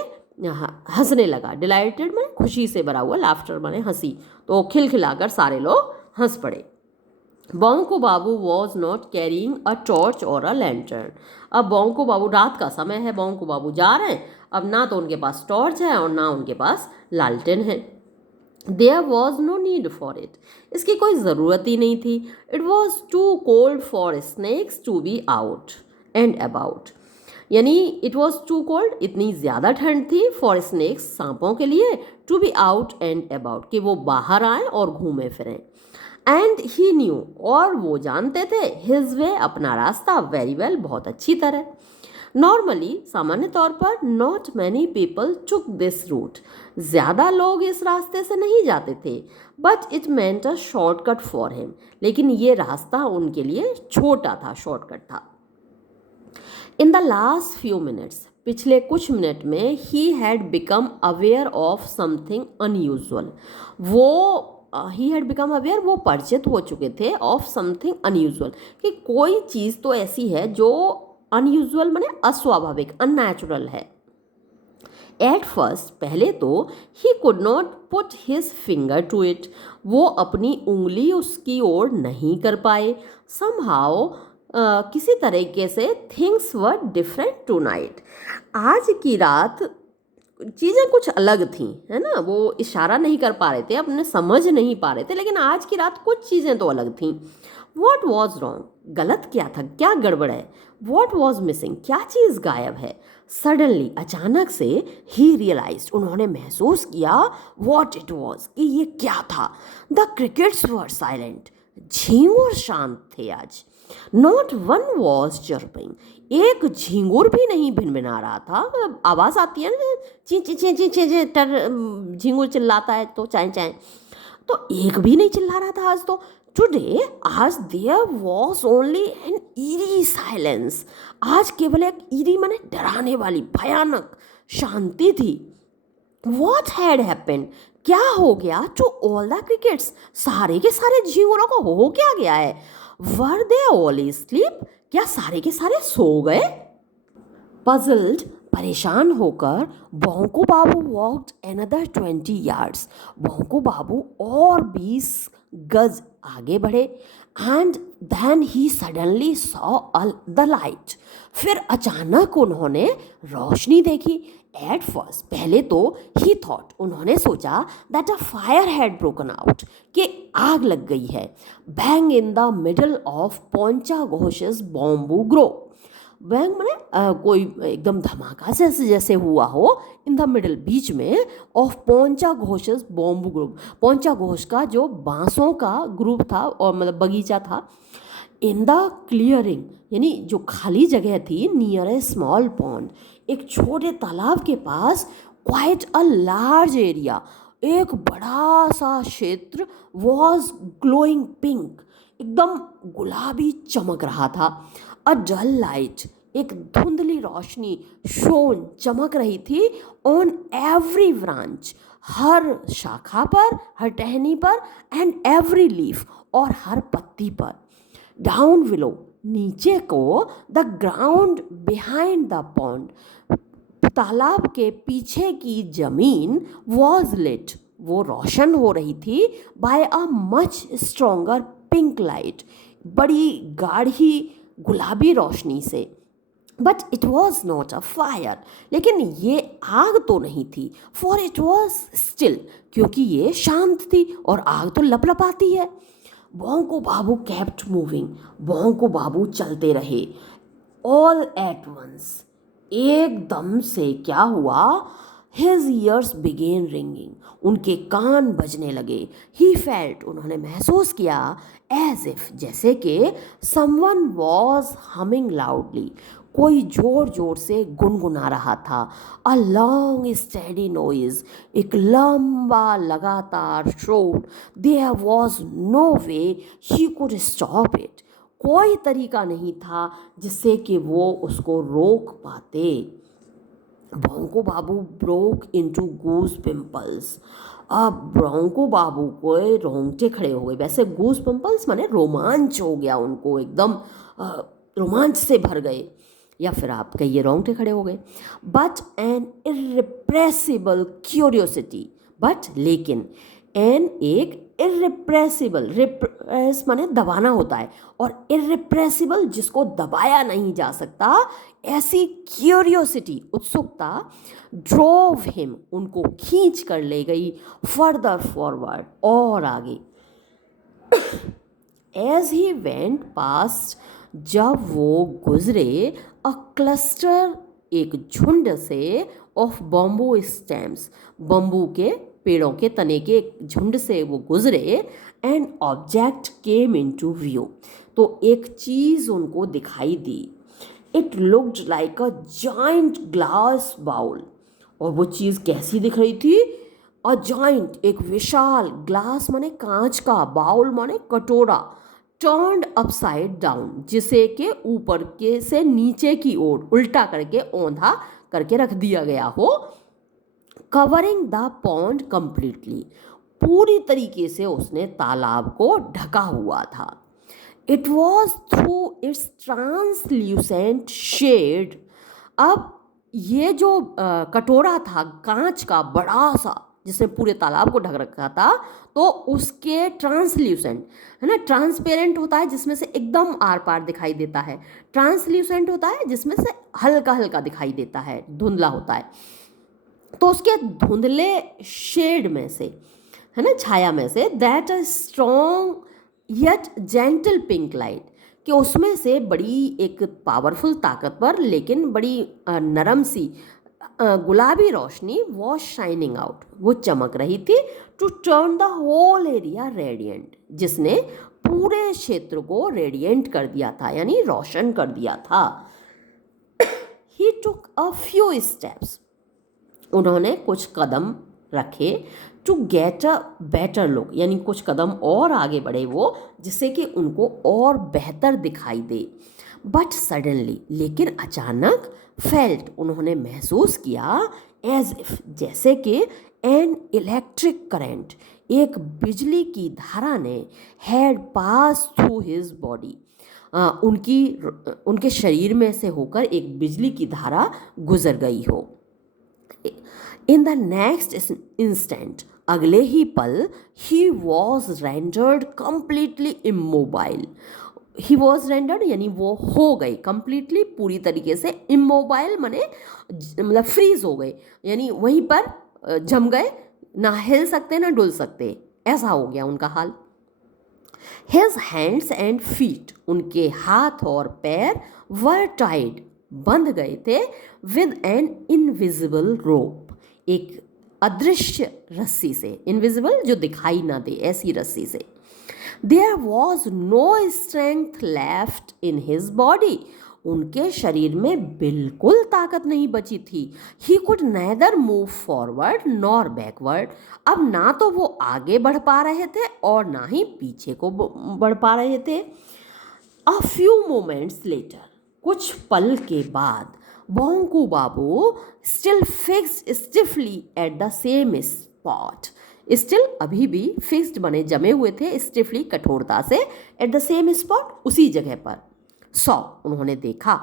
हंसने लगा। डिलाइटेड में खुशी से भरा हुआ, लाफ्टर माने हंसी, तो खिलखिलाकर सारे लोग हंस पड़े। Bonku Babu was not carrying a torch और अ लैंटर्न। अब बोंको बाबू, रात का समय है, बोंको बाबू जा रहे हैं, अब ना तो उनके पास टॉर्च है और ना उनके पास लालटेन है। There was no need for it, इसकी कोई ज़रूरत ही नहीं थी। It was too cold for snakes to be out and about, यानी इट वॉज टू कोल्ड, इतनी ज़्यादा ठंड थी, फॉर स्नेक्स सांपों के लिए, टू बी आउट एंड अबाउट कि वो बाहर आएँ और घूमें फिरें। एंड ही न्यू, और वो जानते थे, हिज वे, अपना रास्ता, वेरी वेल, बहुत अच्छी तरह। नॉर्मली, सामान्य तौर पर, not many people took this route, ज़्यादा लोग इस रास्ते से नहीं जाते थे। But it meant a shortcut for him, लेकिन ये रास्ता उनके लिए छोटा था, शॉर्टकट था। In the last few minutes, पिछले कुछ मिनट में, he had become aware of something unusual, he had become aware, वो परिचित हो चुके थे, ऑफ समथिंग अनयूजुअल, कि कोई चीज़ तो ऐसी है जो अनयूजुअल माने अस्वाभाविक, अननेचुरल है। एट फर्स्ट, पहले तो, he could not put his finger to it, वो अपनी उंगली उसकी ओर नहीं कर पाए। समहाउ, किसी तरीके से, things were different tonight, आज की रात चीज़ें कुछ अलग थीं, है ना। वो इशारा नहीं कर पा रहे थे, अपने समझ नहीं पा रहे थे, लेकिन आज की रात कुछ चीज़ें तो अलग थीं। वॉट वॉज रॉन्ग, गलत क्या था, क्या गड़बड़ है। वॉट वॉज मिसिंग, क्या चीज़ गायब है। सडनली, अचानक से, ही रियलाइज्ड, उन्होंने महसूस किया, वॉट इट वॉज, कि ये क्या था। द क्रिकेट्स वर साइलेंट, झींगुर शांत थे आज। नॉट वन वॉज चर्पिंग, एक झींगुर भी नहीं भिनभिना रहा था। मतलब आवाज़ आती है ना, ची ची ची ची ची ची, टर झींगुर चिल्लाता है तो चाय चाय, तो एक भी नहीं चिल्ला रहा था आज तो। टुडे, आज, there was only an eerie silence, आज केवल एक ईरी माने डराने वाली, भयानक शांति थी। वॉट हैड हैपेंड, क्या हो गया टू ऑल द क्रिकेट्स, सारे के सारे झींगुरों को हो क्या गया है। वर दे ऑल स्लीप, क्या सारे के सारे सो गए। पजल्ड, परेशान होकर, Bonko Babu walked another 20 yards, Bonko Babu और 20 गज आगे बढ़े। And then he suddenly saw the light, फिर अचानक उन्होंने रोशनी देखी। एट फर्स्ट, पहले तो, ही थॉट, उन्होंने सोचा, that a fire had broken out, कि आग लग गई है। Bang in the middle of Poncha Ghosh's bamboo grove, bang माने कोई एकदम धमाका से जैसे हुआ हो, इन द मिडल, बीच में, of Poncha Ghosh's bamboo group, पोंचा Ghosh का जो बांसों का ग्रुप था और मतलब बगीचा था। इन द क्लियरिंग, यानी जो खाली जगह थी, नियर ए स्मॉल पॉन्ड, एक छोटे तालाब के पास, क्वाइट अ लार्ज एरिया, एक बड़ा सा क्षेत्र, वॉज ग्लोइंग पिंक, एकदम गुलाबी चमक रहा था। अ डल लाइट, एक धुंधली रोशनी, शोन, चमक रही थी, ऑन एवरी ब्रांच, हर शाखा पर, हर टहनी पर, एंड एवरी लीफ, और हर पत्ती पर। डाउन विलो, नीचे को, the ground behind the pond, तालाब के पीछे की जमीन, वॉज लिट, वो रोशन हो रही थी, by a much stronger pink light, बड़ी गाढ़ी गुलाबी रोशनी से। But it was not a fire, लेकिन ये आग तो नहीं थी। फॉर इट वॉज स्टिल, क्योंकि ये शांत थी, और आग तो लपलपाती है। बोंको बाबू केप्ट मूविंग, बोंको बाबू चलते रहे। ऑल एट वंस, एकदम से क्या हुआ, हिज ईयर्स बिगेन रिंगिंग, उनके कान बजने लगे। ही फेल्ट, उन्होंने महसूस किया, एज इफ, जैसे कि समवन वॉज हमिंग लाउडली, कोई जोर जोर से गुनगुना रहा था। अ लॉन्ग स्टेडी नॉइज, एक लंबा लगातार शोर। There was no way he could stop it, कोई तरीका नहीं था जिससे कि वो उसको रोक पाते। ब्रोंको बाबू ब्रोक इनटू गूज पिंपल्स, अब ब्रोंको बाबू को रोंगटे खड़े हो गए। वैसे गूज पिंपल्स माने रोमांच हो गया उनको, एकदम रोमांच से भर गए, या फिर आप कहिए रोंगटे खड़े हो गए। बट एन इर्रिप्रेसिबल क्यूरियोसिटी, बट लेकिन, एन एक इर्रिप्रेसिबल, रिप्रेस माने दबाना होता है, और इर्रिप्रेसिबल जिसको दबाया नहीं जा सकता, ऐसी क्यूरियोसिटी, उत्सुकता, ड्रोव हिम, उनको खींच कर ले गई फर्दर फॉरवर्ड, और आगे। एज ही वेंट पास्ट, जब वो गुजरे, अ क्लस्टर, एक झुंड से, ऑफ बम्बू स्टेम्स, बम्बू के पेड़ों के तने के एक झुंड से वो गुजरे। And object came into view, तो एक चीज़ उनको दिखाई दी। It looked like a giant glass bowl, और वो चीज़ कैसी दिख रही थी, अ जाइंट, एक विशाल, ग्लास माने कांच का, बाउल माने कटोरा, टर्न्ड अपसाइड डाउन, जिसे के ऊपर के से नीचे की ओर उल्टा करके औंधा करके रख दिया गया हो। कवरिंग द पॉन्ड कंप्लीटली, पूरी तरीके से उसने तालाब को ढका हुआ था। It was through its translucent shade, अब ये जो कटोरा था कांच का बड़ा सा, जिसने पूरे तालाब को ढक रखा था, तो उसके ट्रांसल्यूसेंट है ना, ट्रांसपेरेंट होता है जिसमें से एकदम आर पार दिखाई देता है, ट्रांसल्यूसेंट होता है जिसमें से हल्का हल्का दिखाई देता है, धुंधला होता है। तो उसके धुंधले शेड में से, है ना, छाया में से, that a strong yet gentle pink light, कि उसमें से बड़ी एक पावरफुल, ताकतवर लेकिन बड़ी नरम सी गुलाबी रोशनी वॉज शाइनिंग आउट, वो चमक रही थी। To turn the whole area radiant, जिसने पूरे क्षेत्र को रेडियंट कर दिया था, यानी रोशन कर दिया था। ही टुक अ फ्यू स्टेप्स, उन्होंने कुछ कदम रखे। To get a better look, यानी कुछ कदम और आगे बढ़े वो, जिससे कि उनको और बेहतर दिखाई दे। बट सडनली, लेकिन अचानक, फेल्ट, उन्होंने महसूस किया, एज इफ, जैसे कि एन इलेक्ट्रिक करंट, एक बिजली की धारा ने, had pass through his body, उनके शरीर में से होकर एक बिजली की धारा गुजर गई हो। इन द नेक्स्ट इंस्टेंट, अगले ही पल, he was rendered completely immobile, he was rendered यानी वो हो गए कंप्लीटली, पूरी तरीके से, इमोबाइल माने मतलब फ्रीज हो गए, यानी वहीं पर जम गए, ना हिल सकते ना डुल सकते, ऐसा हो गया उनका हाल। हिज हैंड्स एंड फीट, उनके हाथ और पैर, वर टाइड, बंध गए थे, विद एन इनविजिबल रोप, एक अदृश्य रस्सी से, इनविजिबल जो दिखाई ना दे, ऐसी रस्सी से। There was no strength left in his body, उनके शरीर में बिल्कुल ताकत नहीं बची थी। He could neither move forward nor backward, अब ना तो वो आगे बढ़ पा रहे थे और ना ही पीछे को बढ़ पा रहे थे। अ फ्यू मोमेंट्स लेटर, कुछ पल के बाद, Bonku Babu still fixed stiffly at the same spot, still अभी भी फिक्स्ड बने जमे हुए थे, स्टिफली कठोरता से, एट द सेम स्पॉट उसी जगह पर। सॉ, उन्होंने देखा,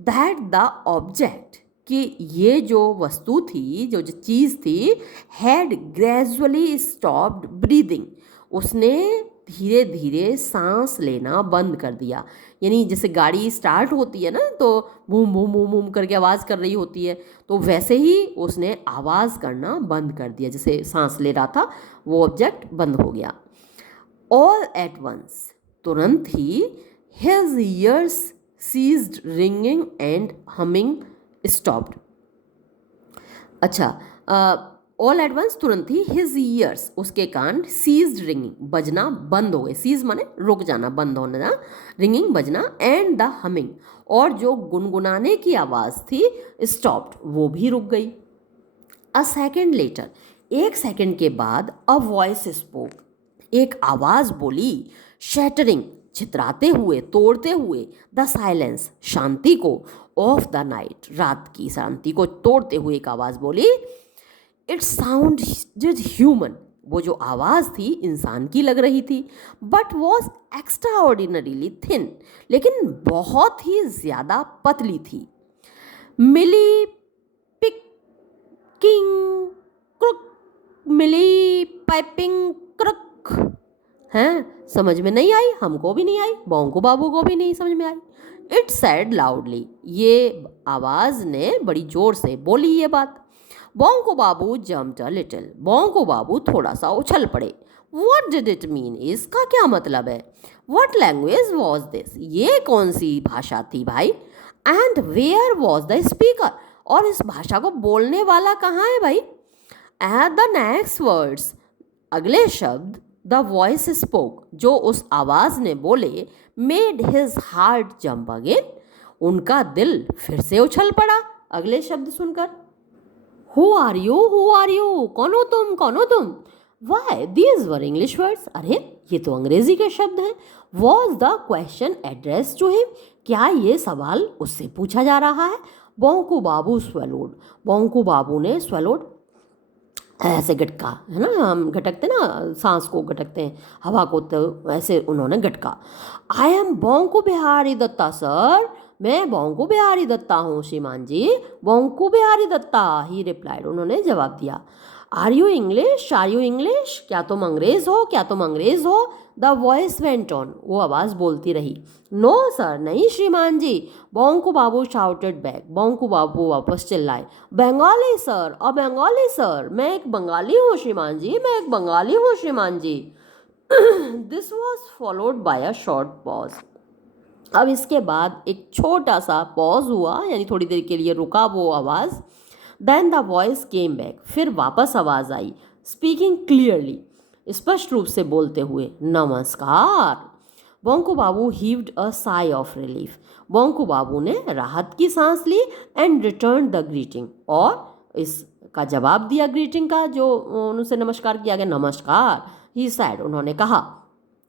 दैट द ऑब्जेक्ट, कि ये जो वस्तु थी, जो चीज़ थी, हैड ग्रेजुअली स्टॉप्ड ब्रीदिंग, उसने धीरे धीरे सांस लेना बंद कर दिया, यानी जैसे गाड़ी स्टार्ट होती है ना, तो बूम बूम बूम बूम करके आवाज़ कर रही होती है, तो वैसे ही उसने आवाज़ करना बंद कर दिया, जैसे सांस ले रहा था, वो ऑब्जेक्ट बंद हो गया। ऑल एट वंस, तुरंत ही, his ears ceased ringing and humming stopped. अच्छा, ऑल एट वंस, तुरंत ही, हिज ईयर्स, उसके कान, सीज्ड रिंगिंग, बजना बंद हो गए। सीज माने रुक जाना, बंद होना, ringing Bazna, and the humming, और जो गुनगुनाने की आवाज़ थी, स्टॉप्ड, वो भी रुक गई। अ सेकेंड लेटर, एक सेकंड के बाद, अ वॉइस स्पोक, एक आवाज़ बोली, शैटरिंग, छितराते हुए, तोड़ते हुए, द साइलेंस, शांति को, ऑफ द नाइट, रात की शांति को तोड़ते हुए एक आवाज़ बोली, इट साउंडेड ह्यूमन, वो जो आवाज़ थी इंसान की लग रही थी, but was extra ordinarily thin, लेकिन बहुत ही ज़्यादा पतली थी। मिली पिकिंग क्रुक, मिली पाइपिंग क्रुक, हैं, समझ में नहीं आई, हमको भी नहीं आई, बोंको बाबू को भी नहीं समझ में आई। इट सैड लाउडली, ये आवाज़ ने बड़ी ज़ोर से बोली ये बात। बोंको बाबू जम्प्ड अ लिटिल, बोंको बाबू थोड़ा सा उछल पड़े। व्हाट डिड इट मीन, इसका क्या मतलब है? व्हाट लैंग्वेज वॉज दिस, ये कौन सी भाषा थी भाई? And where was the speaker, और इस भाषा को बोलने वाला कहाँ है भाई? एट द नेक्स्ट वर्ड्स, अगले शब्द, द वॉइस स्पोक, जो उस आवाज़ ने बोले, made his heart jump again, उनका दिल फिर से उछल पड़ा अगले शब्द सुनकर। Who are you, who are you, कौन हो तुम, कौन हो तुम? Why these were English words, अरे ये तो अंग्रेजी के शब्द हैं। Was the question address to him, क्या ये सवाल उससे पूछा जा रहा है? बोंकू बाबू स्वेलोड, बोंकू बाबू ने स्वेलोड, ऐसे गटका, है ना, हम गटकते ना, सांस को गटकते हैं, हवा को, तो ऐसे उन्होंने गटका। I am Bonku Bihari Datta sir, मैं बोंकू बिहारी दत्ता हूँ श्रीमान जी, बोंकू बिहारी दत्ता, ही रिप्लाइड, उन्होंने जवाब दिया। Are you English, are you English, क्या तुम अंग्रेज हो, क्या तुम अंग्रेज हो? द वॉइस वेंट ऑन, वो आवाज़ बोलती रही। नो सर, नहीं श्रीमान जी, बोंकू बाबू शाउटेड बैक, बोंकू बाबू वापस चिल्लाए। बंगाली सर, अ बंगाली सर, मैं एक बंगाली हूँ श्रीमान जी, मैं एक बंगाली हूँ श्रीमान ji. This was followed by a short pause, अब इसके बाद एक छोटा सा पॉज हुआ, यानी थोड़ी देर के लिए रुका वो आवाज़। Then the voice came back, फिर वापस आवाज़ आई, स्पीकिंग क्लियरली, स्पष्ट रूप से बोलते हुए, नमस्कार। बोंकू बाबू हीव्ड अ sigh of relief, Bonku Babu ने राहत की सांस ली, एंड रिटर्न द ग्रीटिंग, और इसका जवाब दिया ग्रीटिंग का, जो उनसे नमस्कार किया गया, नमस्कार। ही सैड, उन्होंने कहा।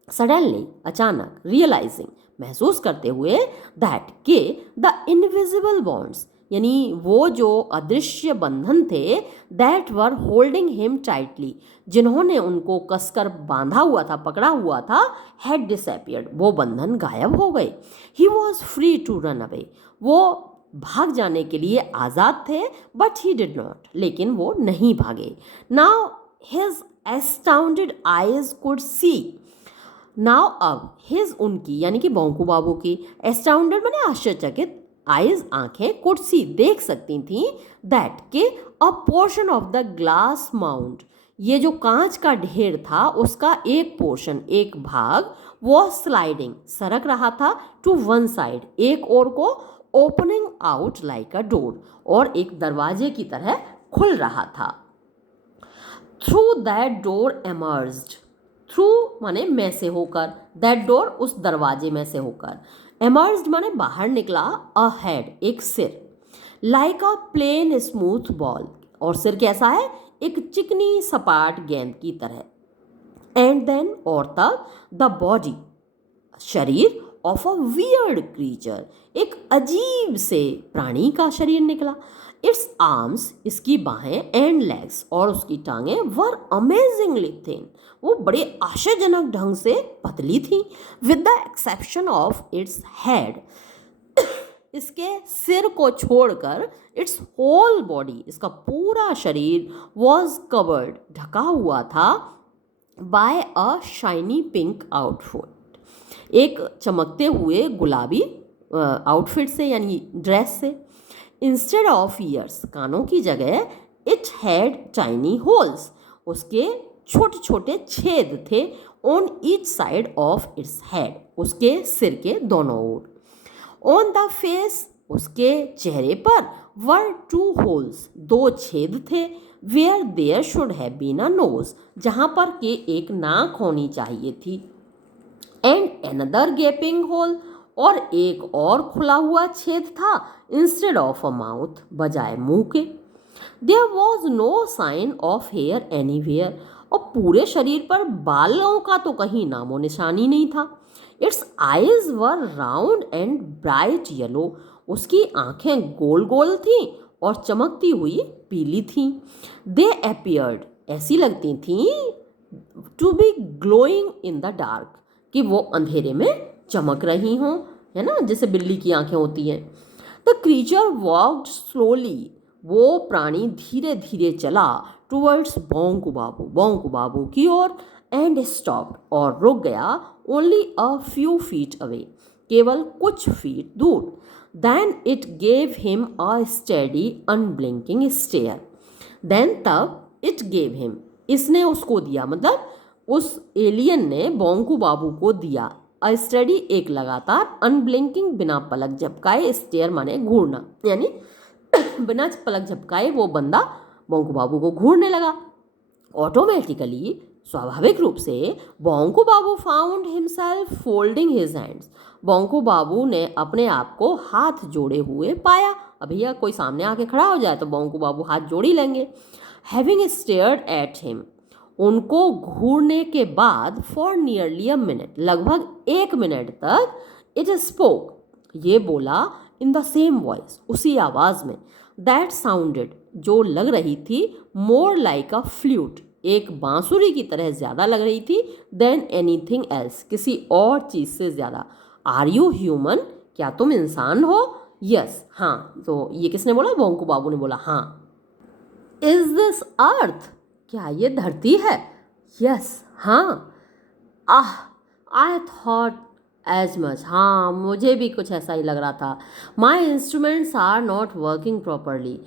सडनली, अचानक, रियलाइजिंग, महसूस करते हुए, दैट के द इनविजिबल बॉन्ड्स, यानी वो जो अदृश्य बंधन थे, that were holding him tightly, जिन्होंने उनको कसकर बांधा हुआ था, पकड़ा हुआ था, हैड डिसअपियर्ड, वो बंधन गायब हो गए। He was free to run away, वो भाग जाने के लिए आज़ाद थे, बट ही डिड नॉट, लेकिन वो नहीं भागे। Now his astounded eyes could see, now अब, हिज, उनकी, यानी कि बोंकू बाबू की, एस्टाउंडेड माने आश्चर्यचकित, आइज, आंखें, कुड सी, देख सकती थी, दैट के अ portion of the glass mount, ये जो कांच का ढेर था उसका एक पोर्शन, एक भाग, वो स्लाइडिंग, सरक रहा था, टू वन साइड, एक ओर को, ओपनिंग आउट लाइक अ डोर, और एक दरवाजे की तरह खुल रहा था। Through that door emerged, through माने में से होकर, दैट डोर, उस दरवाजे में से होकर, एमर्ज्ड माने बाहर निकला, अ हेड, एक सिर, like a plain smooth ball, और सिर कैसा है? एक चिकनी सपाट गेंद की तरह। एंड देन, और तब, द बॉडी, शरीर, ऑफ अ वियर्ड क्रीचर, एक अजीब से प्राणी का शरीर निकला। इट्स आर्म्स, इसकी बाहें, एंड लेग्स, और उसकी टांगें, वर अमेजिंगली थिन, वो बड़े आश्चर्यजनक ढंग से पतली थी, with the exception of its head, इसके सिर को छोड़कर, इट्स होल बॉडी, इसका पूरा शरीर, वॉज कवर्ड, ढका हुआ था, by a shiny pink outfit, एक चमकते हुए गुलाबी आउटफिट से, यानी ड्रेस से। इंस्टेड ऑफ ईयर्स, कानों की जगह, इट हैड टाइनी होल्स, उसके छोटे छोटे छेद थे, on each side of its head, उसके सिर के दोनों ओर। ऑन द फेस, उसके चेहरे पर, वर टू होल्स, दो छेद थे, where there should have been a nose, जहाँ पर के एक नाक होनी चाहिए थी, एंड एनदर गैपिंग होल, और एक और खुला हुआ छेद था, इंस्टेड ऑफ अ माउथ, बजाय मुंह के। There was no sign of hair anywhere, और पूरे शरीर पर बालों का तो कहीं नामो निशानी नहीं था। It's eyes were round and bright yellow, उसकी आंखें गोल गोल थीं और चमकती हुई पीली थीं। दे अपीयर्ड, ऐसी लगती थीं, to be glowing in the dark, कि वो अंधेरे में चमक रही हों, है ना, जैसे बिल्ली की आंखें होती हैं। द क्रीचर वॉक्ड स्लोली, वो प्राणी धीरे धीरे चला टूवर्ड्स बोंकू बाबू की ओर, एंड स्टॉप्ड, और रुक गया, only a few feet away, केवल कुछ फीट दूर। Then it gave him a steady unblinking stare, then तब इट गेव हिम, इसने उसको दिया, मतलब उस एलियन ने बोंकू बाबू को दिया, अ स्टडी, एक लगातार, अनब्लिंकिंग, बिना पलक झपकाए, स्टेयर माने घूरना, यानी बिना पलक झपकाए वो बंदा बोंकू बाबू को घूरने लगा। ऑटोमेटिकली, स्वाभाविक रूप से, Bonku Babu found himself folding his hands, Bonku Babu ने अपने आप को हाथ जोड़े हुए पाया। अब भैया कोई सामने आके खड़ा हो जाए तो बोंकू बाबू हाथ जोड़ ही लेंगे। हैविंग स्टेयर्ड एट हिम, उनको घूरने के बाद, फॉर नियरली अ मिनट, लगभग 1 मिनट तक, इट स्पोक, ये बोला, इन द सेम वॉइस, उसी आवाज़ में, दैट साउंडेड, जो लग रही थी, मोर लाइक अ फ्लूट, एक बांसुरी की तरह ज़्यादा लग रही थी, देन एनीथिंग एल्स, किसी और चीज़ से ज़्यादा। आर यू ह्यूमन, क्या तुम इंसान हो? यस, हाँ। तो ये किसने बोला? बोंकू बाबू ने बोला हाँ। इज दिस अर्थ, क्या ये धरती है? यस, हाँ। Ah, I thought as much, हाँ मुझे भी कुछ ऐसा ही लग रहा था। My instruments are not working properly,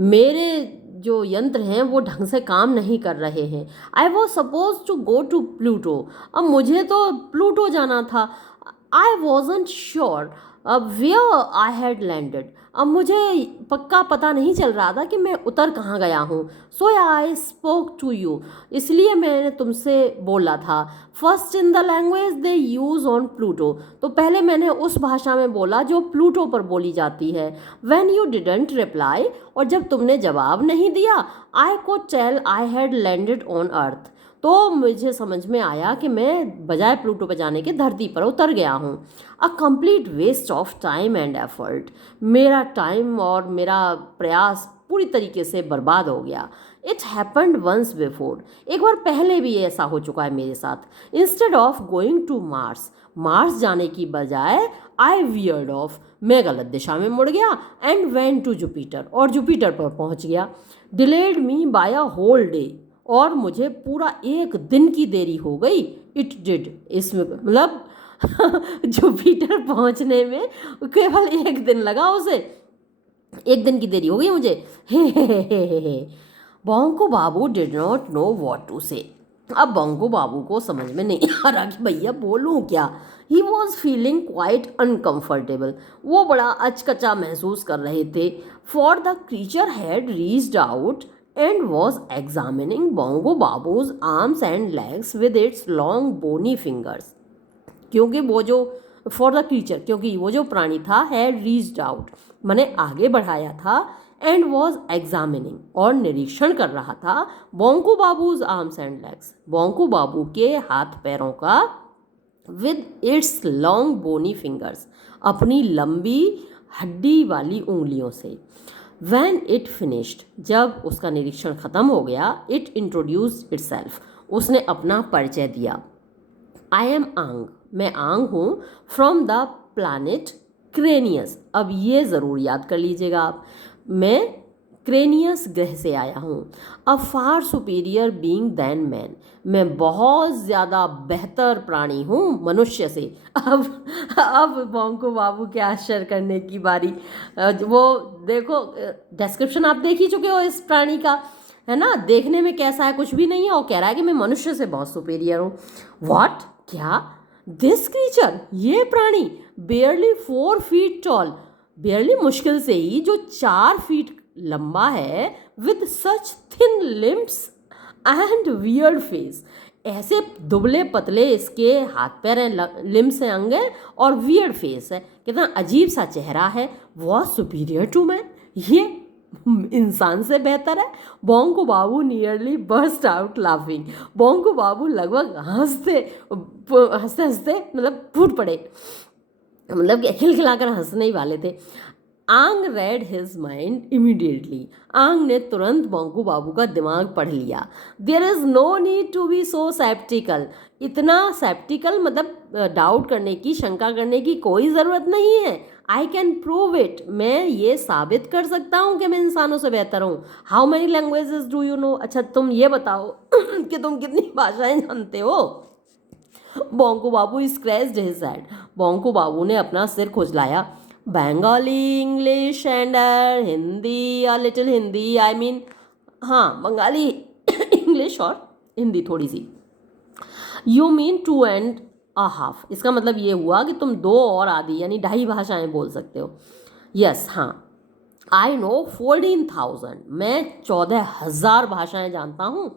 मेरे जो यंत्र हैं वो ढंग से काम नहीं कर रहे हैं। I was suppose to go to Pluto, अब मुझे तो प्लूटो जाना था। I wasn't sure where I had landed, अब मुझे पक्का पता नहीं चल रहा था कि मैं उतर कहाँ गया हूँ। सो आई स्पोक टू यू, इसलिए मैंने तुमसे बोला था। First in the language they use on Pluto, तो पहले मैंने उस भाषा में बोला जो प्लूटो पर बोली जाती है। व्हेन यू डिडंट रिप्लाई, और जब तुमने जवाब नहीं दिया, I could tell I had landed on earth, तो मुझे समझ में आया कि मैं बजाय प्लूटो पर जाने के धरती पर उतर गया हूँ। A complete waste of time and effort, मेरा टाइम और मेरा प्रयास पूरी तरीके से बर्बाद हो गया। इट हैपेंड वंस बिफोर, एक बार पहले भी ऐसा हो चुका है मेरे साथ। Instead of going to Mars, Mars जाने की बजाय आई वियर्ड ऑफ, मैं गलत दिशा में मुड़ गया, एंड वेंट टू जुपिटर, और जुपिटर पर पहुंच गया। Delayed me by a whole day, और मुझे पूरा 1 दिन की देरी हो गई। इट डिड, इसमें मतलब जुपिटर पहुंचने में केवल 1 दिन लगा उसे, 1 दिन की देरी हो गई मुझे। Hey. Bonku Babu did not know what to say, अब बोंकू बाबू को समझ में नहीं आ रहा कि भैया बोलूँ क्या। He was feeling quite uncomfortable, वो बड़ा अचकचा महसूस कर रहे थे। For the creature had reached out and was examining Bongo Babu's arms and legs with its long bony fingers, क्योंकि वो जो for the creature, क्योंकि वो जो प्राणी था, had reached out माने आगे बढ़ाया था, and was examining, और निरीक्षण कर रहा था, Bongo Babu's arms and legs, Bonku बाबू के हाथ पैरों का, with its long bony fingers, अपनी लंबी हड्डी वाली उंगलियों से। When it finished, जब उसका निरीक्षण ख़त्म हो गया, it introduced itself, उसने अपना परिचय दिया। I am आंग, मैं आंग हूँ, from the planet क्रेनियस, अब ये ज़रूर याद कर लीजिएगा आप, मैं क्रेनियस ग्रह से आया हूँ। A far superior being than man, मैं बहुत ज़्यादा बेहतर प्राणी हूँ मनुष्य से। अब बोंकू बाबू के आश्चर्य करने की बारी। वो देखो, डिस्क्रिप्शन आप देख ही चुके हो इस प्राणी का, है ना, देखने में कैसा है, कुछ भी नहीं है, और कह रहा है कि मैं मनुष्य से बहुत सुपीरियर हूँ। व्हाट, क्या? दिस क्रीचर, ये प्राणी, बेयरली 4 फीट टॉल, बेयरली मुश्किल से ही, जो 4 फीट लंबा है, with such thin limbs and weird face, ऐसे दुबले पतले इसके हाथ पैर हैं, लिम्स हैं, अंग हैं, और वियर्ड फेस है, कितना अजीब सा चेहरा है। वॉज सुपीरियर टू मैन, ये इंसान से बेहतर है। बोंको बाबू नियरली बर्स्ट आउट लाफिंग, बोंको बाबू लगभग हंसते हंसते हंसते मतलब फूट पड़े, मतलब कि खिलखिलाकर हंसने ही वाले थे। आंग रेड हिज माइंड इमीडिएटली, आंग ने तुरंत बोंकू बाबू का दिमाग पढ़ लिया। There is no need to be so sceptical, इतना सेप्टिकल मतलब डाउट करने की, शंका करने की कोई ज़रूरत नहीं है। आई कैन प्रूव इट, मैं ये साबित कर सकता हूँ कि मैं इंसानों से बेहतर हूँ। How many languages do you know, अच्छा तुम ये बताओ कि तुम कितनी भाषाएं जानते हो। Bonku Babu scratched his head, Bonku Babu ने अपना सिर खुजलाया। Bengali, English and Hindi, a little Hindi, I mean, हाँ बंगाली इंग्लिश और हिंदी थोड़ी सी। यू मीन 2.5, इसका मतलब ये हुआ कि तुम 2 और आधी यानी 2.5 भाषाएं बोल सकते हो। यस हाँ। आई नो 14,000, मैं 14,000 भाषाएं जानता हूँ।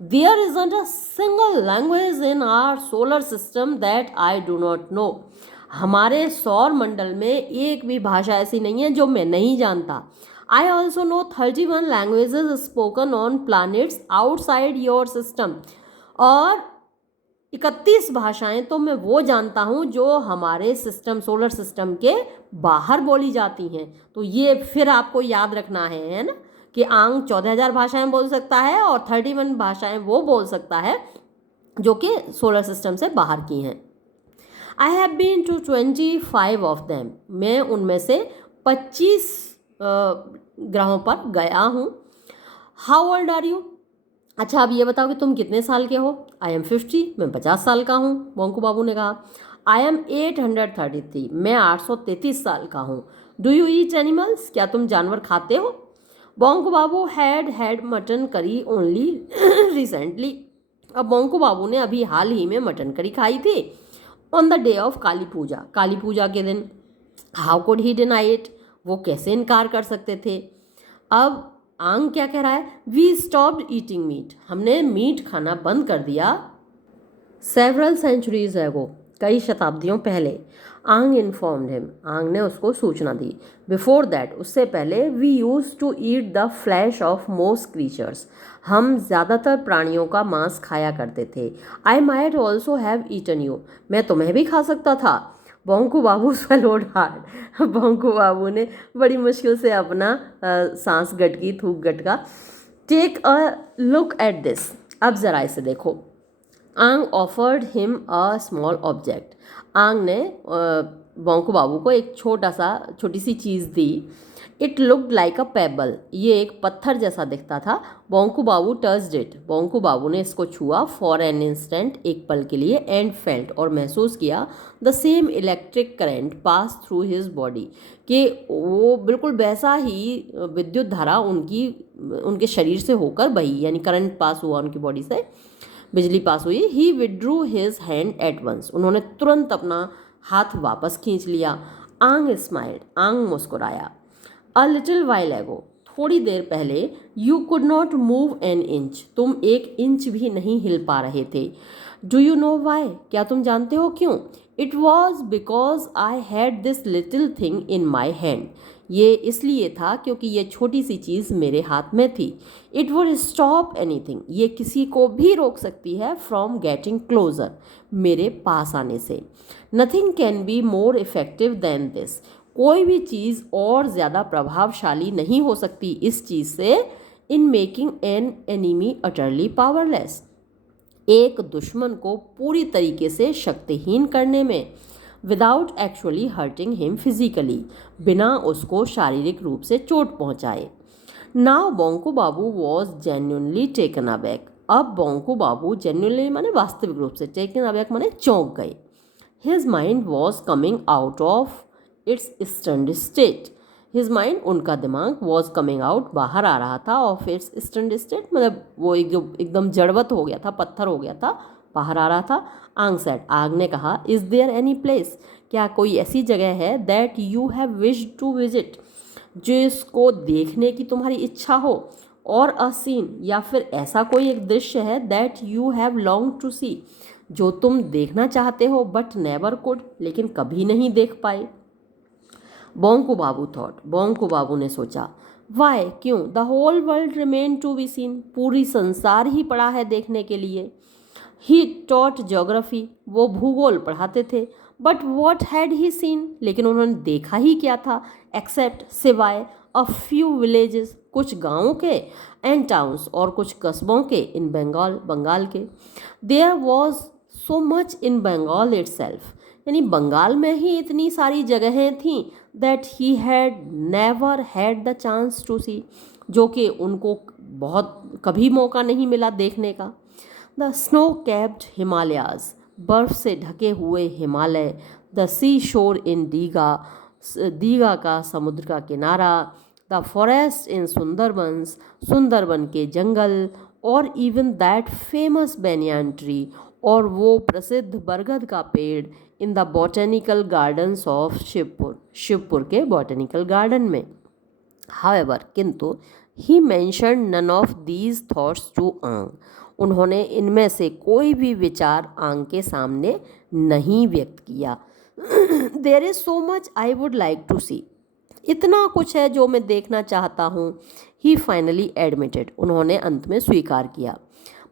There isn't a single language in our solar system that I do not know, हमारे सौर मंडल में एक भी भाषा ऐसी नहीं है जो मैं नहीं जानता। I also know 31 languages spoken on planets outside your system, और 31 भाषाएं तो मैं वो जानता हूँ जो हमारे सिस्टम, सोलर सिस्टम के बाहर बोली जाती हैं। तो ये फिर आपको याद रखना है ना, कि आंग 14,000 भाषाएं बोल सकता है और 31 भाषाएं वो बोल सकता है जो कि सोलर सिस्टम से बाहर की हैं। I have been to 25 of them, मैं उनमें से 25 ग्रहों पर गया हूँ। हाउ ओल्ड आर यू, अच्छा अब ये बताओ कि तुम कितने साल के हो। आई एम 50, मैं 50 साल का हूँ, बोंकू बाबू ने कहा। आई एम 833, मैं 833 साल का हूँ। डू यू ईट एनिमल्स, क्या तुम जानवर खाते हो। Bonku Babu had mutton curry only recently, अब बोंकू बाबू ने अभी हाल ही में मटन करी खाई थी। ऑन द डे ऑफ काली पूजा, काली पूजा के दिन। How could he deny it, वो कैसे इनकार कर सकते थे। अब आंग क्या कह रहा है, वी स्टॉप्ड ईटिंग मीट, हमने मीट खाना बंद कर दिया। सेवरल सेंचुरीज एगो, कई शताब्दियों पहले। आंग इन्फॉर्म्ड हिम, आंग ने उसको सूचना दी। बिफोर दैट, उससे पहले, we use to eat the flesh of most creatures, हम ज़्यादातर प्राणियों का मांस खाया करते थे। I might also have eaten you, मैं तुम्हें भी खा सकता था। बोंकू बाबू swallowed hard, बोंकू बाबू ने बड़ी मुश्किल से अपना सांस गटकी, थूक गटका। Take a look at this, अब ज़रा इसे देखो। Ang offered him a small object, Ang ने बोंकू बाबू को एक छोटी सी चीज़ दी। It looked like a pebble, ये एक पत्थर जैसा दिखता था। बोंकू बाबू टच्ड इट, बोंकू बाबू ने इसको छुआ। फॉर एन इंस्टेंट, एक पल के लिए। एंड फेल्ट, और महसूस किया। The same electric current pass through his body, कि वो बिल्कुल वैसा ही विद्युत धारा उनके शरीर से होकर बही, यानी करंट पास हुआ उनकी बॉडी से, बिजली पास हुई। He withdrew his hand at once, उन्होंने तुरंत अपना हाथ वापस खींच लिया। आंग स्माइल्ड, आंग मुस्कुराया। अ लिटिल वाइल एगो, थोड़ी देर पहले। You could not move an inch, तुम 1 इंच भी नहीं हिल पा रहे थे। डू यू नो वाई, क्या तुम जानते हो क्यों। It was because I had this little thing in my hand, ये इसलिए था क्योंकि ये छोटी सी चीज़ मेरे हाथ में थी। इट वुड स्टॉप एनीथिंग, ये किसी को भी रोक सकती है। फ्रॉम गेटिंग क्लोजर, मेरे पास आने से। Nothing can be more effective than this, कोई भी चीज़ और ज़्यादा प्रभावशाली नहीं हो सकती इस चीज़ से। In making an enemy utterly powerless, एक दुश्मन को पूरी तरीके से शक्तिहीन करने में। Without actually hurting him physically, बिना उसको शारीरिक रूप से चोट पहुंचाए। Now Bonku Babu was genuinely taken aback, अब बोंकू बाबू जेन्युइनली माने वास्तविक रूप से, टेकन अबैक माने चौंक गए। His mind was coming out of its stunned state, his mind, उनका दिमाग, वॉज कमिंग आउट, बाहर आ रहा था, ऑफ इट्स स्टन्ड स्टेट, मतलब वो एकदम जड़वत हो गया था, पत्थर हो गया था, बाहर आ रहा था। आंग सेड, आग ने कहा, इज देयर एनी प्लेस, क्या कोई ऐसी जगह है that you have wished to visit, जिसको देखने की तुम्हारी इच्छा हो, और अ सीन, या फिर ऐसा कोई एक दृश्य है that you have long to see, जो तुम देखना चाहते हो बट नेवर कुड, लेकिन कभी नहीं देख पाए। बोंको बाबू थॉट, बोंको बाबू ने सोचा, वाई, क्यों, the whole world remain to be seen, पूरी संसार ही पड़ा है देखने के लिए। ही टॉट ज्योग्राफी, वो भूगोल पढ़ाते थे, but what had he seen, लेकिन उन्होंने देखा ही क्या था, एक्सेप्ट, सिवाय, अ फ्यू विलेजेस, कुछ गाँवों के, एंड टाउन्स, और कुछ कस्बों के, इन बंगाल, बंगाल के। There was so much in Bengal itself, यानी बंगाल में ही इतनी सारी जगहें थीं that he had never had the chance to see, जो कि उनको बहुत कभी मौका नहीं मिला देखने का। द स्नो कैप्ड हिमालयाज, बर्फ से ढके हुए हिमालय, द सी शोर इन दीघा, दीघा का समुद्र का किनारा, the forest in Sundarbans, Sundarban के जंगल, और even that famous banyan tree, और वो प्रसिद्ध बरगद का पेड़, in the botanical gardens of Shibpur, Shibpur के बॉटेनिकल गार्डन में। हावेवर, किंतु, he mentioned none of these thoughts to Ang, उन्होंने इनमें से कोई भी विचार आंग के सामने नहीं व्यक्त किया। There is so much I would like to see, इतना कुछ है जो मैं देखना चाहता हूँ। ही फाइनली एडमिटेड, उन्होंने अंत में स्वीकार किया।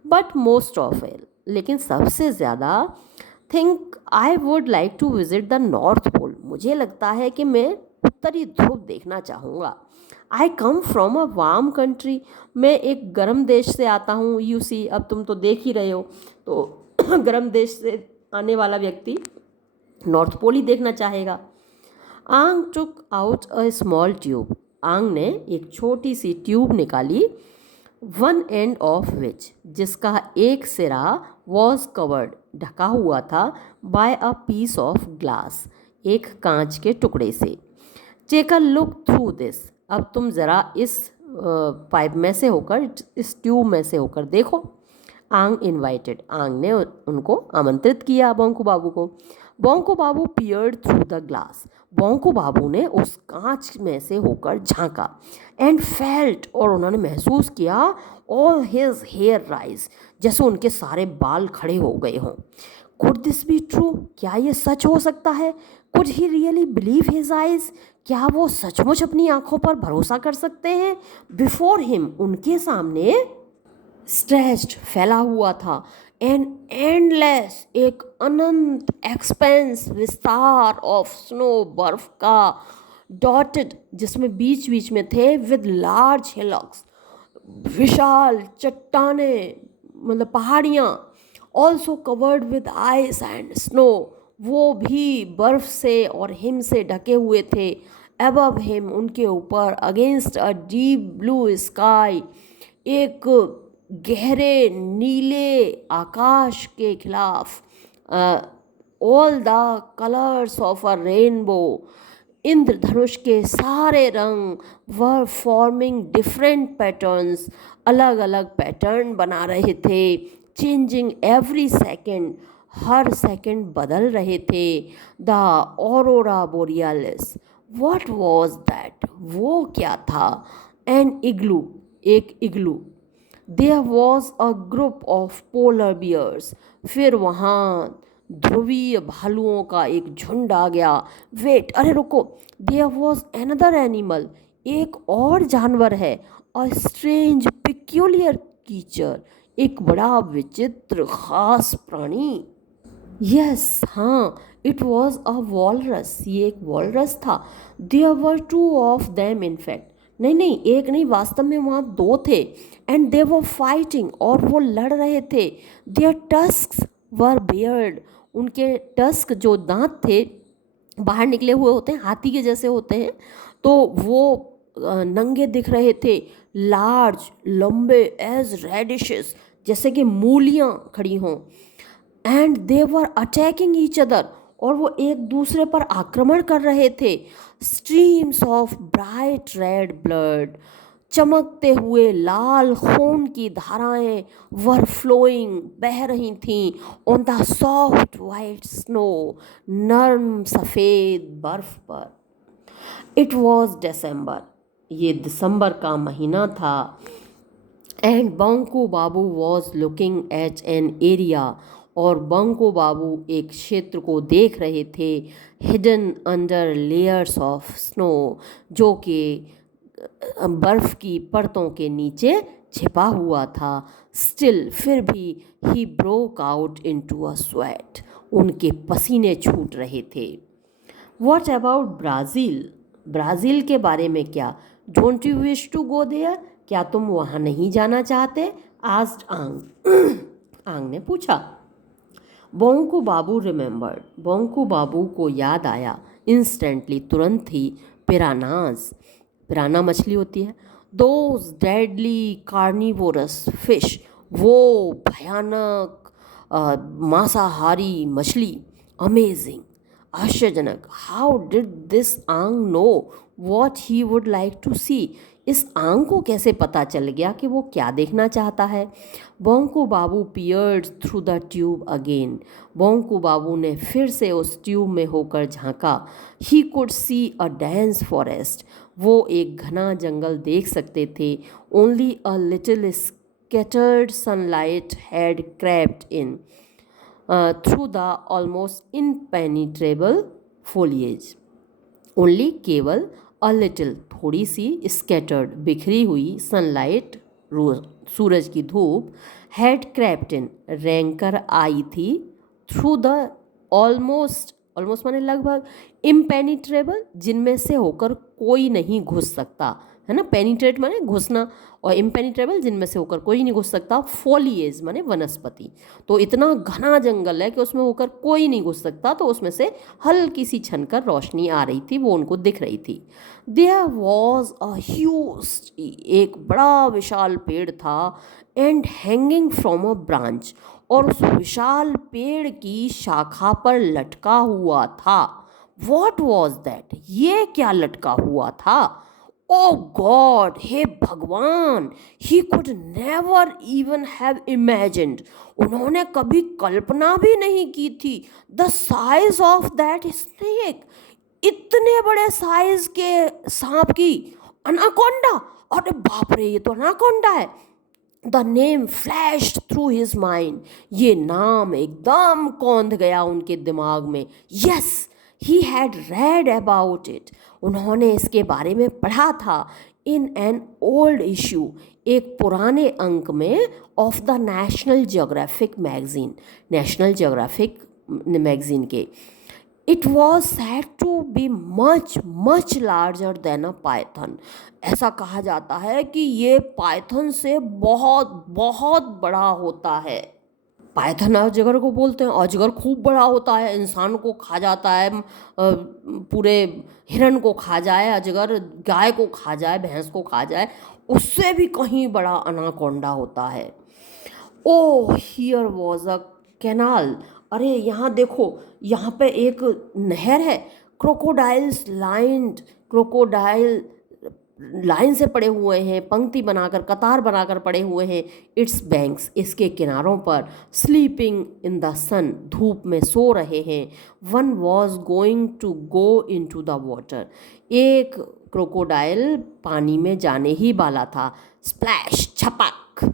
बट मोस्ट ऑफ इट, लेकिन सबसे ज़्यादा, think I would like to visit the North Pole, मुझे लगता है कि मैं उत्तरी ध्रुव देखना चाहूँगा। I come from a warm country, मैं एक गर्म देश से आता हूँ। यू सी, अब तुम तो देख ही रहे हो, तो गर्म देश से आने वाला व्यक्ति नॉर्थ पोल ही देखना चाहेगा। Ang took out a small tube, Ang ने एक छोटी सी ट्यूब निकाली, वन एंड ऑफ विच, जिसका एक सिरा वॉज कवर्ड, ढका हुआ था, by a piece of glass, एक कांच के टुकड़े से। Take a look through this, अब तुम ज़रा इस पाइप में से होकर, इस ट्यूब में से होकर देखो। आंग इनवाइटेड, आंग ने उनको आमंत्रित किया, बोंको बाबू को। बोंको बाबू peered through the glass, बोंको Babu ने उस कांच में से होकर झांका, एंड फेल्ट, और उन्होंने महसूस किया, ऑल हिज हेयर राइज, जैसे उनके सारे बाल खड़े हो गए हों। कुड दिस बी ट्रू, क्या ये सच हो सकता है? Could he really believe his eyes, क्या वो सचमुच अपनी आंखों पर भरोसा कर सकते हैं? बिफोर हिम, उनके सामने, स्ट्रेच्ड, फैला हुआ था, एन एंडलेस, एक अनंत एक्सपेंस, विस्तार ऑफ स्नो, बर्फ का, डॉटेड, जिसमें बीच बीच में थे, विद लार्ज हिलॉक्स, विशाल चट्टाने, मतलब पहाड़ियाँ, also covered with ice and snow, वो भी बर्फ से और हिम से ढके हुए थे। अबव हिम, उनके ऊपर, against a deep blue sky, एक गहरे नीले आकाश के खिलाफ, all the colours of a rainbow, इंद्रधनुष के सारे रंग, वर फॉर्मिंग डिफरेंट पैटर्न्स, अलग अलग पैटर्न बना रहे थे, चेंजिंग एवरी सेकेंड, हर सेकंड बदल रहे थे। The aurora borealis, what was that, वो क्या था? एन इग्लू, एक igloo. There was a group of polar bears, फिर वहाँ ध्रुवीय भालुओं का एक झुंड आ गया। वेट, अरे रुको, देयर वॉज एनदर एनिमल, एक और जानवर है। अ स्ट्रेंज पिक्यूलियर कीचर, एक बड़ा विचित्र खास प्राणी। यस, हाँ, इट वॉज अ वॉलरस, ये एक वॉलरस था। There were two of them in fact, नहीं नहीं, एक नहीं, वास्तव में वहाँ दो थे। एंड दे वर फाइटिंग, और वो लड़ रहे थे। देयर टस्क्स वर बेयर्ड, उनके टस्क, जो दांत थे, बाहर निकले हुए होते हैं, हाथी के जैसे होते हैं, तो वो नंगे दिख रहे थे। लार्ज, लंबे, एज रेडिशेस, जैसे कि मूलियाँ खड़ी हों। And they were attacking each other, और वो एक दूसरे पर आक्रमण कर रहे थे। Streams of bright red blood, चमकते हुए लाल खून की धाराएं वर फ्लोइंग बह रही थीं on the soft white snow, नर्म सफ़ेद बर्फ पर। इट वॉज दिसंबर, ये दिसंबर का महीना था। And Bonku Babu was looking at an area, और बंकू बाबू एक क्षेत्र को देख रहे थे, hidden under layers of snow, जो कि बर्फ़ की परतों के नीचे छिपा हुआ था। स्टिल, फिर भी, he broke out into a sweat, उनके पसीने छूट रहे थे। व्हाट अबाउट ब्राज़ील, ब्राज़ील के बारे में क्या? Don't you wish to go there, क्या तुम वहाँ नहीं जाना चाहते? आस्क्ड आंग, आंग ने पूछा। बोंकू बाबू रिमेंबर्ड, बोंकू बाबू को याद आया, इंस्टेंटली, तुरंत ही, पिरानाज, पिराना मछली होती है, दोज डेडली कार्निवोरस फिश, वो भयानक मांसाहारी मछली, अमेजिंग, आश्चर्यजनक। How did this Ang know what he would like to see, इस आंग को कैसे पता चल गया कि वो क्या देखना चाहता है? Bonku Babu peered through the tube again, Bonku Babu ने फिर से उस ट्यूब में होकर झांका। He could see a dense forest, वो एक घना जंगल देख सकते थे। Only a little scattered sunlight had crept in through the almost impenetrable foliage, only, केवल, अ लिटिल, थोड़ी सी, स्कैटर्ड, बिखरी हुई, सनलाइट, सूरज की धूप, हैड क्रेप्ट इन, रेंग कर आई थी, थ्रू द ऑलमोस्ट, ऑलमोस्ट माने लगभग, इम्पेनिट्रेबल, जिनमें से होकर कोई नहीं घुस सकता, है ना, पेनिट्रेट माने घुसना, और इम्पेनिट्रेबल, जिनमें से होकर कोई नहीं घुस सकता, फोलिएज माने वनस्पति। तो इतना घना जंगल है कि उसमें होकर कोई नहीं घुस सकता, तो उसमें से हल्की सी छनकर रोशनी आ रही थी, वो उनको दिख रही थी। देयर वॉज अ ह्यूज, एक बड़ा विशाल पेड़ था, and hanging from a branch, और उस विशाल पेड़ की शाखा पर लटका हुआ था। वॉट वॉज दैट, ये क्या लटका हुआ था? ओ गॉड, हे भगवान, he could never even have imagined, उन्होंने कभी कल्पना भी नहीं की थी, the size of that snake, इतने बड़े साइज के सांप की, अनाकोंडा, अरे बाप रे, ये तो अनाकोंडा है। The name flashed through his mind, ये नाम एकदम कौंध गया उनके दिमाग में। Yes, he had read about it, उन्होंने इसके बारे में पढ़ा था, इन एन ओल्ड इशू, एक पुराने अंक में, of the National Geographic magazine, National Geographic magazine के। It was said to be much much larger than a python, ऐसा कहा जाता है कि ये पाइथन से बहुत बहुत बड़ा होता है। पाइथन अजगर को बोलते हैं, अजगर खूब बड़ा होता है, इंसान को खा जाता है, पूरे हिरण को खा जाए अजगर, गाय को खा जाए, भैंस को खा जाए, उससे भी कहीं बड़ा अनाकोंडा होता है। ओह, हियर वॉज अ कैनाल, अरे यहाँ देखो, यहाँ पे एक नहर है, क्रोकोडाइल्स लाइंड, क्रोकोडाइल लाइन से पड़े हुए हैं, पंक्ति बनाकर, कतार बनाकर पड़े हुए हैं, इट्स बैंक्स, इसके किनारों पर, स्लीपिंग इन द सन, धूप में सो रहे हैं। One was going to go in to the water, एक क्रोकोडाइल पानी में जाने ही वाला था। स्प्लैश, छपक,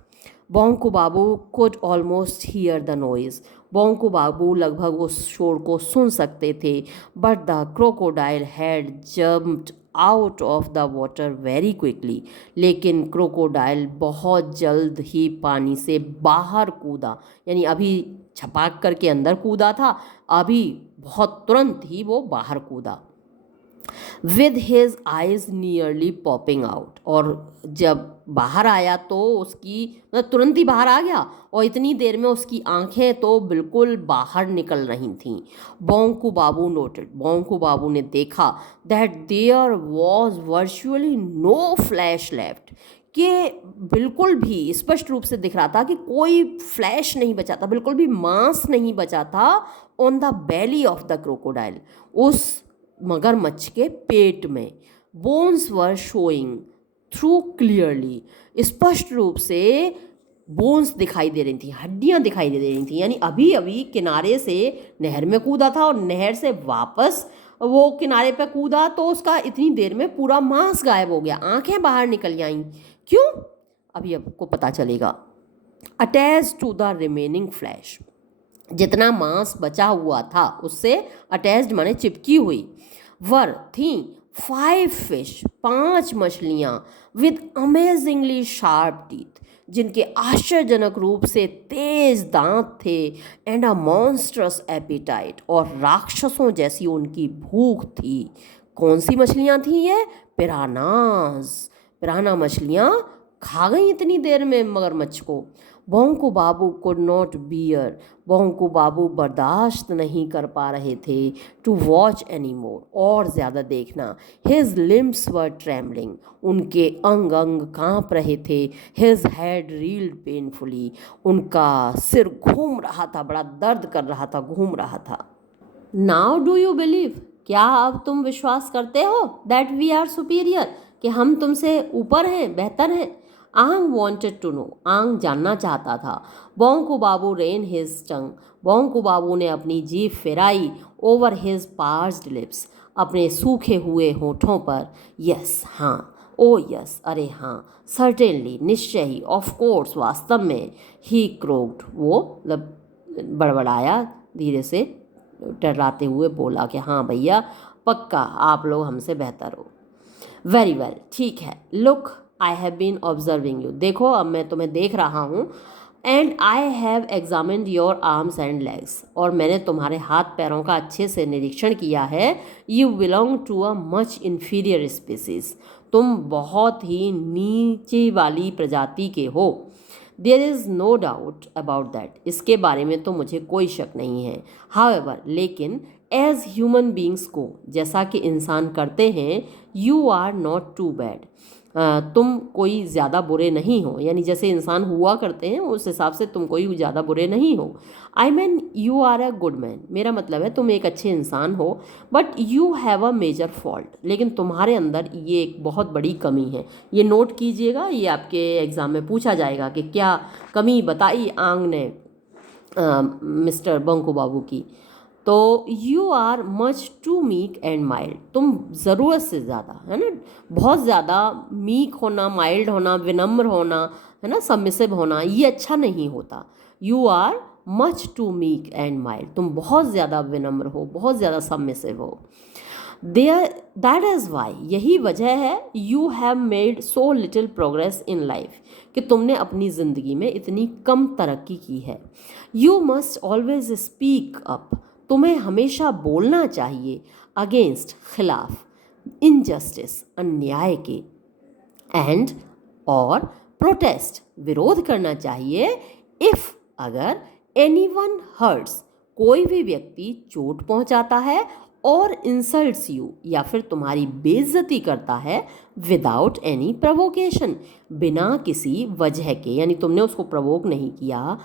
Bonku Babu could almost hear the noise, Bonku Babu लगभग उस शोर को सुन सकते थे। But the crocodile had jumped out of the water very quickly, लेकिन क्रोकोडाइल बहुत जल्द ही पानी से बाहर कूदा, यानी अभी छपाक करके अंदर कूदा था, अभी बहुत तुरंत ही वो बाहर कूदा। With his eyes nearly popping out, और जब बाहर आया तो उसकी, मतलब तुरंत ही बाहर आ गया, और इतनी देर में उसकी आंखें तो बिल्कुल बाहर निकल रही थीं। बोंकू बाबू नोटेड, बोंकू बाबू ने देखा, that there was virtually no flesh left, कि बिल्कुल भी स्पष्ट रूप से दिख रहा था कि कोई फ्लैश नहीं बचा था, बिल्कुल भी मांस नहीं बचा था, on the belly of the crocodile, उस मगरमच्छ के पेट में। बोन्स वर शोइंग, थ्रू क्लियरली, स्पष्ट रूप से बोन्स दिखाई दे रही थी, हड्डियां दिखाई दे रही थी। यानी अभी अभी किनारे से नहर में कूदा था और नहर से वापस वो किनारे पे कूदा तो उसका इतनी देर में पूरा मांस गायब हो गया, आंखें बाहर निकल आईं। क्यों? अभी आपको पता चलेगा। Attach to the remaining flesh, जितना मांस बचा हुआ था उससे अटैच्ड माने चिपकी हुई, वर थी 5 फिश, 5 मछलियाँ, विद अमेजिंगली शार्प टीथ, जिनके आश्चर्यजनक रूप से तेज दांत थे, एंड अ मॉन्स्ट्रस एपिटाइट, और राक्षसों जैसी उनकी भूख थी। कौन सी मछलियाँ थी ये? पिरानाज। पिराना मछलियाँ खा गई इतनी देर में मगरमच्छ को। बोंको बाबू कुड नॉट बियर, बोंको बाबू बर्दाश्त नहीं कर पा रहे थे, टू वॉच एनी मोर, और ज़्यादा देखना। हिज लिम्स वर ट्रेमलिंग, उनके अंग अंग कांप रहे थे। हिज हेड रील्ड पेनफुली, उनका सिर घूम रहा था, बड़ा दर्द कर रहा था, घूम रहा था। नाउ डू यू बिलीव, क्या अब तुम विश्वास करते हो? दैट वी आर सुपीरियर, कि हम तुमसे ऊपर हैं, बेहतर हैं। आंग वॉन्टेड टू नो, आंग जानना चाहता था। बोंको बाबू रेन हिज टंग, बोंको बाबू ने अपनी जीभ फिराई। ओवर हिज पार्च्ड लिप्स, अपने सूखे हुए होठों पर। यस, हाँ, ओ यस, अरे हाँ, सर्टेनली, निश्चय ही, ऑफ कोर्स, वास्तव में। ही क्रोक्ड, वो बड़बड़ाया, धीरे से टर्राते हुए बोला कि हाँ भैया, पक्का आप लोग हमसे बेहतर हो। वेरी वेल, ठीक है। Look, I have been observing you, देखो अब मैं तुम्हें देख रहा हूँ। And I have examined your arms and legs, और मैंने तुम्हारे हाथ पैरों का अच्छे से निरीक्षण किया है। You belong to a much inferior species, तुम बहुत ही नीचे वाली प्रजाति के हो। There is no doubt about that, इसके बारे में तो मुझे कोई शक नहीं है। हाउएवर, लेकिन एज ह्यूमन बींग्स को, जैसा कि इंसान करते हैं, you are not too bad, तुम कोई ज़्यादा बुरे नहीं हो। यानी जैसे इंसान हुआ करते हैं उस हिसाब से तुम कोई ज़्यादा बुरे नहीं हो। I mean you are a good man, मेरा मतलब है तुम एक अच्छे इंसान हो। But you have a major fault, लेकिन तुम्हारे अंदर ये एक बहुत बड़ी कमी है। ये नोट कीजिएगा, ये आपके एग्ज़ाम में पूछा जाएगा कि क्या कमी बताई आंग ने मिस्टर बंको बाबू की। तो you are much too meek and mild, तुम ज़रूरत से ज़्यादा, है ना, बहुत ज़्यादा मीक होना, माइल्ड होना, विनम्र होना, है ना, सबमिसिव होना, ये अच्छा नहीं होता। You are much too meek and mild, तुम बहुत ज़्यादा विनम्र हो, बहुत ज़्यादा सबमिसिव हो। देयर, दैट इज़ वाई, यही वजह है, you have made so little progress in life, कि तुमने अपनी ज़िंदगी में इतनी कम तरक्की की है। You must always speak up, तुम्हें हमेशा बोलना चाहिए, अगेंस्ट, खिलाफ, इनजस्टिस, अन्याय के, एंड, और, प्रोटेस्ट, विरोध करना चाहिए, इफ, अगर, एनीवन हर्ट्स, कोई भी व्यक्ति चोट पहुंचाता है, और इंसल्ट्स यू, या फिर तुम्हारी बेइज्जती करता है, विदाउट एनी प्रोवोकेशन, बिना किसी वजह के। यानी तुमने उसको प्रवोक नहीं किया,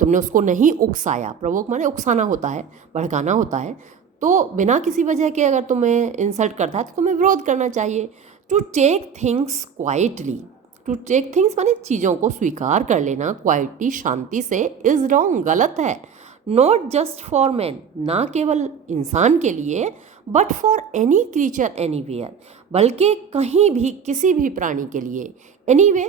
तुमने उसको नहीं उकसाया। प्रवोक माने उकसाना होता है, भड़काना होता है। तो बिना किसी वजह के अगर तुम्हें इंसल्ट करता है तो तुम्हें विरोध करना चाहिए। To take things quietly, to take things माने चीज़ों को स्वीकार कर लेना, क्वाइटली, शांति से, इज़ रॉन्ग, गलत है। नॉट जस्ट फॉर मैन, ना केवल इंसान के लिए, but for any creature anywhere, बल्कि कहीं भी, किसी भी प्राणी के लिए। एनीवे,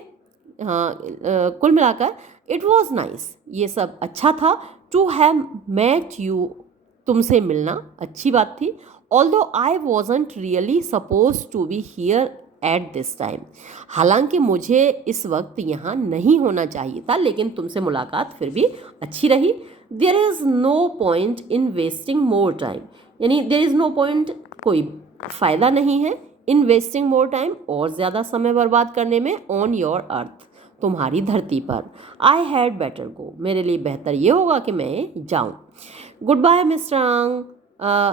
हाँ, कुल मिलाकर इट वॉज नाइस, ये सब अच्छा था। टू हैव मेट यू, तुमसे मिलना अच्छी बात थी। Although I wasn't really suppose to be here at this time, हालांकि मुझे इस वक्त यहाँ नहीं होना चाहिए था, लेकिन तुमसे मुलाकात फिर भी अच्छी रही। There is no point in wasting more time, यानी देयर इज़ नो पॉइंट, कोई फ़ायदा नहीं है, इन वेस्टिंग मोर टाइम, और ज़्यादा समय बर्बाद करने में, ऑन योर अर्थ, तुम्हारी धरती पर। आई हैड बेटर गो, मेरे लिए बेहतर ये होगा कि मैं जाऊँ। गुड बाय मिस्टर आंग,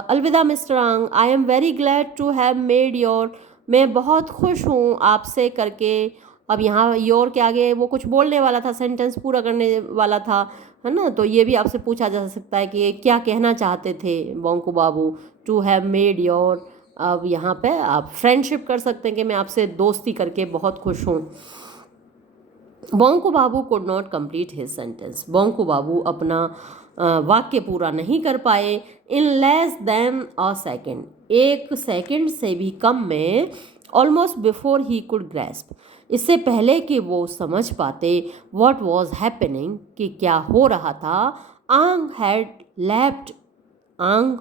अलविदा mister Ang, I am very glad to have made your, मैं बहुत खुश हूँ आपसे करके। अब यहाँ योर के आगे वो कुछ बोलने वाला था, सेंटेंस पूरा करने वाला था, है ना। तो ये भी आपसे पूछा जा सकता है कि क्या कहना चाहते थे बोंको बाबू, टू हैव मेड योर अब यहाँ पे आप फ्रेंडशिप कर सकते हैं कि मैं आपसे दोस्ती करके बहुत खुश हूँ। Bonku Babu could not complete his sentence, Bonku Babu अपना वाक्य पूरा नहीं कर पाए। In less than a second, एक सेकेंड से भी कम में, almost before he could grasp, इससे पहले कि वो समझ पाते व्हाट वाज हैपनिंग, कि क्या हो रहा था, आंग हैड लैप्ड, आंग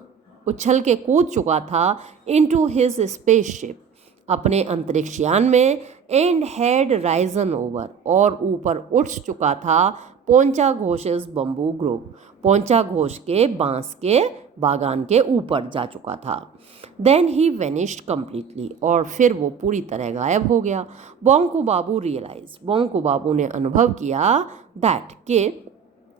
उछल के कूद चुका था, इनटू हिज स्पेसशिप, अपने अंतरिक्षयान में, एंड हैड राइजन ओवर, और ऊपर उठ चुका था, पोंचा घोष's बम्बू ग्रुप, पोंचा घोष के बांस के बागान के ऊपर जा चुका था। देन ही वेनिश्ड कम्प्लीटली, और फिर वो पूरी तरह गायब हो गया। बोंको बाबू रियलाइज, बोंको बाबू ने अनुभव किया दैट के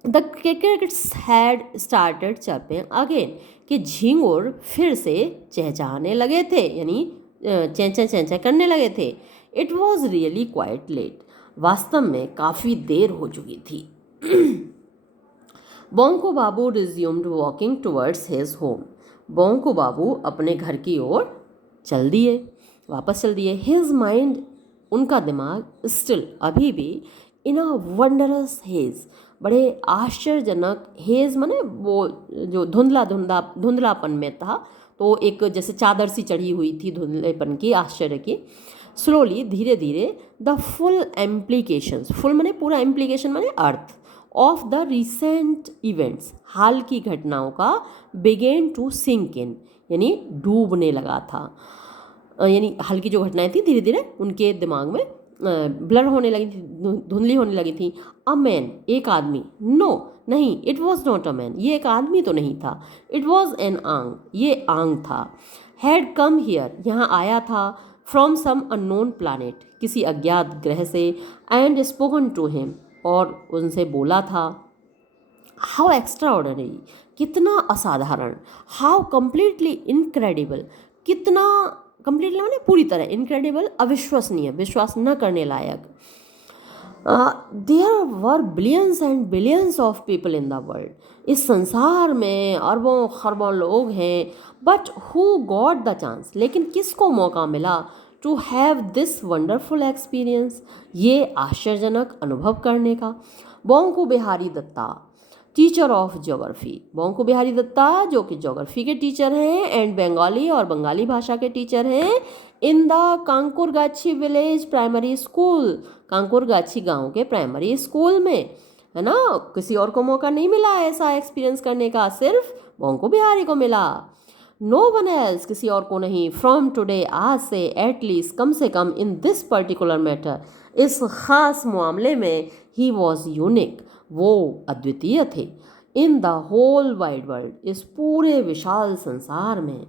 the crickets had started chirping again, कि झींगुर फिर से चहचहाने लगे थे, यानी चैंचा चैंचा करने लगे थे। It was really quite late, वास्तव में काफ़ी देर हो चुकी थी। Bonku Babu resumed walking towards his home, Bonku Babu अपने घर की ओर चल दिए, वापस चल दिए। हिज माइंड, उनका दिमाग, स्टिल अभी भी, इन अ वंडरस हेज, बड़े आश्चर्यजनक, हेज माने वो जो धुंधलापन में था, तो एक जैसे चादर सी चढ़ी हुई थी धुंधलेपन की, आश्चर्य की। स्लोली, धीरे धीरे, द फुल एम्प्लीकेशंस, फुल माने पूरा, एम्प्लीकेशन माने अर्थ, ऑफ द रिसेंट इवेंट्स, हाल की घटनाओं का, बिगेन टू सिंक इन, यानी डूबने लगा था, यानी हाल की जो घटनाएं थी धीरे धीरे उनके दिमाग में ब्लर होने लगी थी, धुंधली होने लगी थी। अ मैन, एक आदमी, नो नहीं, it was not a man, ये एक आदमी तो नहीं था, इट वॉज एन आंग, ये आंग था। हैड कम हियर, यहाँ आया था, फ्रॉम सम अननोन प्लानट, किसी अज्ञात ग्रह से, एंड स्पोकन टू हिम, और उनसे बोला था। हाउ एक्स्ट्रा ऑर्डनरी, कितना असाधारण, हाउ कम्प्लीटली इनक्रेडिबल, कितना कंप्लीटली माने पूरी तरह, इनक्रेडिबल अविश्वसनीय, विश्वास न करने लायक। There were billions and billions of people in the world, इस संसार में अरबों खरबों लोग हैं, but who got the chance, लेकिन किसको मौका मिला, to have this wonderful experience, ये आश्चर्यजनक अनुभव करने का। Bonku Bihari Datta, teacher of geography, Bonku Bihari Datta जो कि ज्योग्राफी के टीचर हैं, एंड बंगाली और बंगाली भाषा के टीचर हैं, in the Kankurgachi village primary school, Kankurgachi गांव के प्राइमरी स्कूल में, है ना। किसी और को मौका नहीं मिला ऐसा एक्सपीरियंस करने का, सिर्फ बोंको बिहारी को मिला। नो वन एल्स, किसी और को नहीं। फ्रॉम टुडे, आज से, एटलीस्ट कम से कम, इन दिस पर्टिकुलर मैटर, इस खास मामले में, ही वॉज यूनिक, वो अद्वितीय थे। In the whole wide world, इस पूरे विशाल संसार में।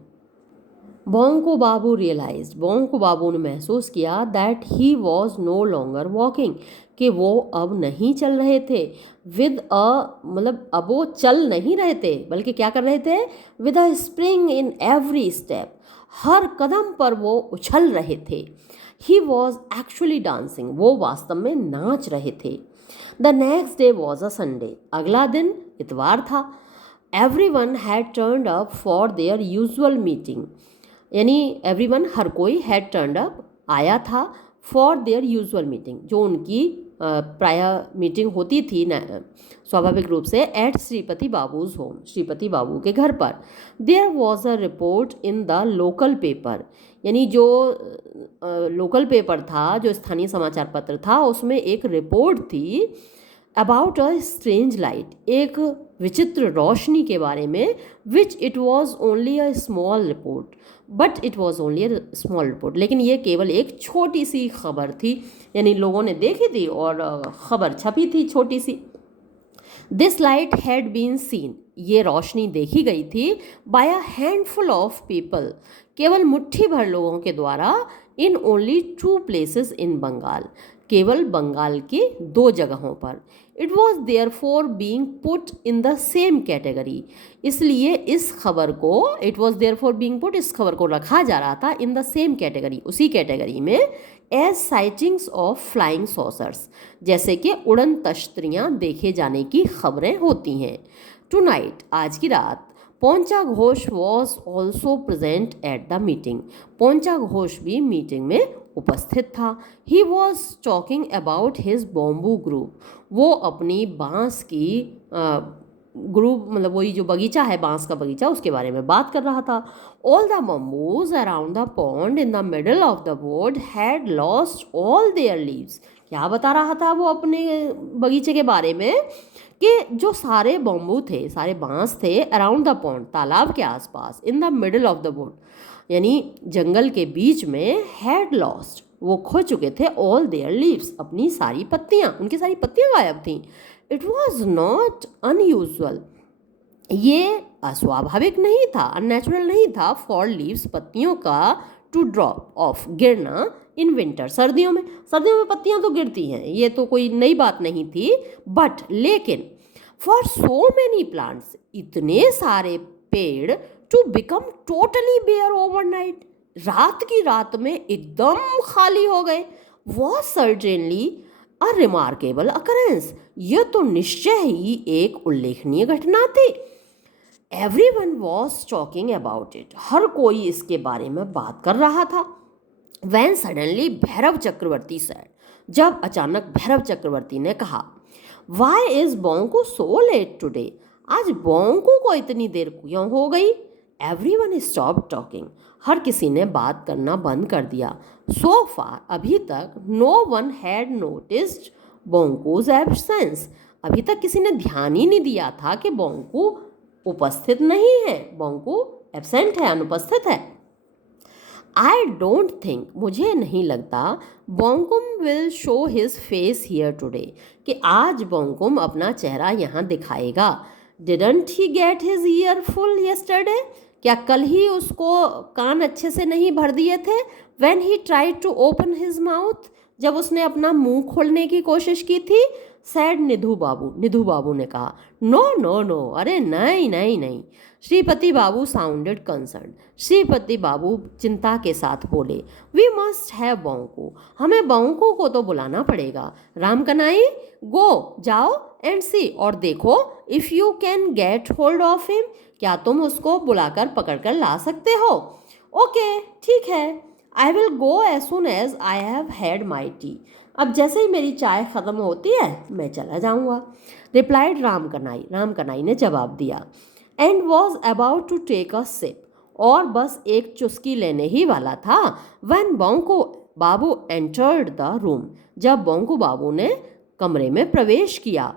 बोंको बाबू रियलाइज, बोंको बाबू ने महसूस किया that he was no longer walking, कि वो अब नहीं चल रहे थे, विद अ, मतलब अब वो चल नहीं रहे थे, बल्कि क्या कर रहे थे, with a spring in every step, हर कदम पर वो उछल रहे थे। ही वॉज एक्चुअली डांसिंग, वो वास्तव में नाच रहे थे। The next day was a Sunday, अगला दिन इतवार था। Every one had turned up for their usual meeting, यानी एवरीवन, हर कोई, हैड टर्नड अप, आया था, फॉर देयर यूजुअल मीटिंग, जो उनकी प्रायः मीटिंग होती थी स्वाभाविक रूप से, एट श्रीपति बाबूज होम, श्रीपति बाबू के घर पर। There was a report in the local paper, यानी जो लोकल पेपर था, जो स्थानीय समाचार पत्र था, उसमें एक रिपोर्ट थी अबाउट अ स्ट्रेंज लाइट, एक विचित्र रोशनी के बारे में, which it was only a small report, but it was only a small report, लेकिन ये केवल एक छोटी सी खबर थी, यानी लोगों ने देखी थी और खबर छपी थी छोटी सी। This light had been seen, ये रोशनी देखी गई थी, by a handful of people, केवल मुट्ठी भर लोगों के द्वारा, in only 2 places in Bengal, केवल बंगाल की 2 जगहों पर। It was there for being put in the same category, इसलिए इस खबर को, it was there for being put, इस खबर को रखा जा रहा था, इन द सेम कैटेगरी, उसी कैटेगरी में, as sightings of flying saucers, जैसे कि उड़न तश्तरियाँ देखे जाने की खबरें होती हैं। टू नाइट, आज की रात, Poncha Ghosh was also present at the meeting. Poncha Ghosh भी मीटिंग में उपस्थित था। He was talking about his bamboo group. वो अपनी बांस की ग्रुप मतलब वही जो बगीचा है बांस का बगीचा उसके बारे में बात कर रहा था। All the bamboos around the pond in the middle of the wood had lost all there leaves. क्या बता रहा था वो अपने बगीचे के बारे में कि जो सारे बम्बू थे, सारे बांस थे अराउंड द पॉन्ड, तालाब के आसपास, इन the middle of the wood यानी जंगल के बीच में, हैड लॉस्ट वो खो चुके थे ऑल देयर लीव्स अपनी सारी पत्तियां, उनकी सारी पत्तियां गायब थीं। इट वॉज नॉट अनयूजुअल, ये अस्वाभाविक नहीं था, अननेचुरल नहीं था फॉर लीव्स पत्तियों का टू ड्रॉप ऑफ गिरना इन विंटर सर्दियों में पत्तियां तो गिरती हैं, ये तो कोई नई बात नहीं थी। बट लेकिन फॉर सो मेनी प्लांट्स इतने सारे पेड़ to become totally bare overnight रात की रात में एकदम खाली हो गए was certainly a remarkable occurrence, यह तो निश्चय ही एक उल्लेखनीय घटना थी। Everyone was talking about it, हर कोई इसके बारे में बात कर रहा था। When suddenly Bhairav Chakraborty said, जब अचानक भैरव चक्रवर्ती ने कहा, why is Bonku so late today, आज बोंको को इतनी देर क्यों हो गई। एवरीवन स्टॉप टॉकिंग, हर किसी ने बात करना बंद कर दिया। सो फार अभी तक no one had noticed Bonku's absence, अभी तक किसी ने ध्यान ही नहीं दिया था कि बोंको उपस्थित नहीं है, बोंको एब्सेंट है, अनुपस्थित है। आई डोंट थिंक, मुझे नहीं लगता, Bonku will show his face here today, कि आज बोंकुम अपना चेहरा यहाँ दिखाएगा। Didn't he get his earful yesterday, क्या कल ही उसको कान अच्छे से नहीं भर दिए थे। When he tried to open his mouth, जब उसने अपना मुंह खोलने की कोशिश की थी। सैड निधु बाबू ने कहा, नो नो नो, अरे नहीं नहीं नहीं। श्रीपति बाबू साउंडेड कंसर्न, श्रीपति बाबू चिंता के साथ बोले, वी मस्ट हैव बोंको, हमें बोंको को तो बुलाना पड़ेगा। राम कनाई, गो जाओ एंड सी, और देखो, if you can get hold of him, क्या तुम उसको बुलाकर पकड़कर ला सकते हो। ओके ठीक है, I will go as soon as I have had my tea, अब जैसे ही मेरी चाय ख़त्म होती है मैं चला जाऊँगा। रिप्लाइड राम कनाई ने जवाब दिया। And was about to take a sip, और बस एक चुस्की लेने ही वाला था। When Bonko Babu entered the room, जब बोंको बाबू ने कमरे में प्रवेश किया।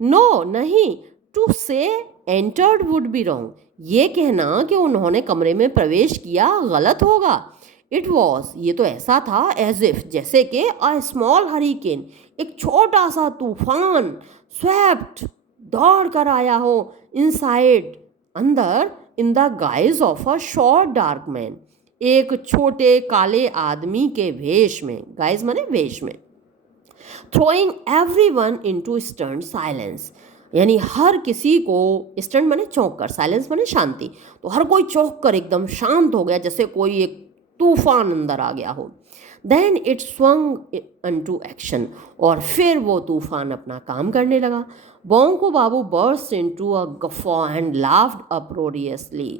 नो नहीं, टू से एंटर्ड वुड बी रॉन्ग, ये कहना कि उन्होंने कमरे में प्रवेश किया गलत होगा। इट वॉज, ये तो ऐसा था, एज इफ, जैसे कि अ स्मॉल हरिकेन, एक छोटा सा तूफान, स्वेप्ट, दौड़ कर आया हो, इनसाइड, अंदर, in the guys of a short dark man, एक छोटे काले आदमी के वेश में, गाइज माने वेश में। Throwing everyone into stern silence, यानी हर किसी को, स्टर्न माने चौंक कर, साइलेंस माने शांति, तो हर कोई चौंक कर एकदम शांत हो गया, जैसे कोई एक तूफान अंदर आ गया हो। Then it swung into action, और फिर वो तूफान अपना काम करने लगा। Bonko Babu burst into a guffaw and laughed uproariously,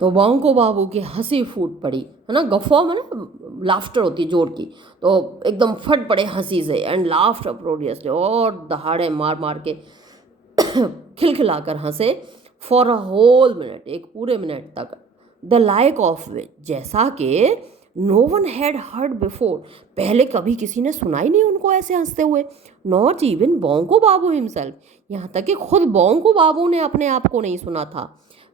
तो बोंको बाबू की हंसी फूट पड़ी, है ना, गफॉ माने लाफ्टर होती है जोर की, तो एकदम फट पड़े हंसी से, एंड लाफ्ड अप्रोडियसली, और दहाड़े मार मार के खिलखिलाकर हंसे। फॉर अ होल मिनट, एक पूरे मिनट तक। द लाइक ऑफ विच, जैसा कि no one had heard before, पहले कभी किसी ने सुना ही नहीं उनको ऐसे हंसते हुए। नॉट इवन बोंको बाबू हिमसेल्फ, यहाँ तक कि खुद बोंको बाबू ने अपने आप को नहीं सुना था।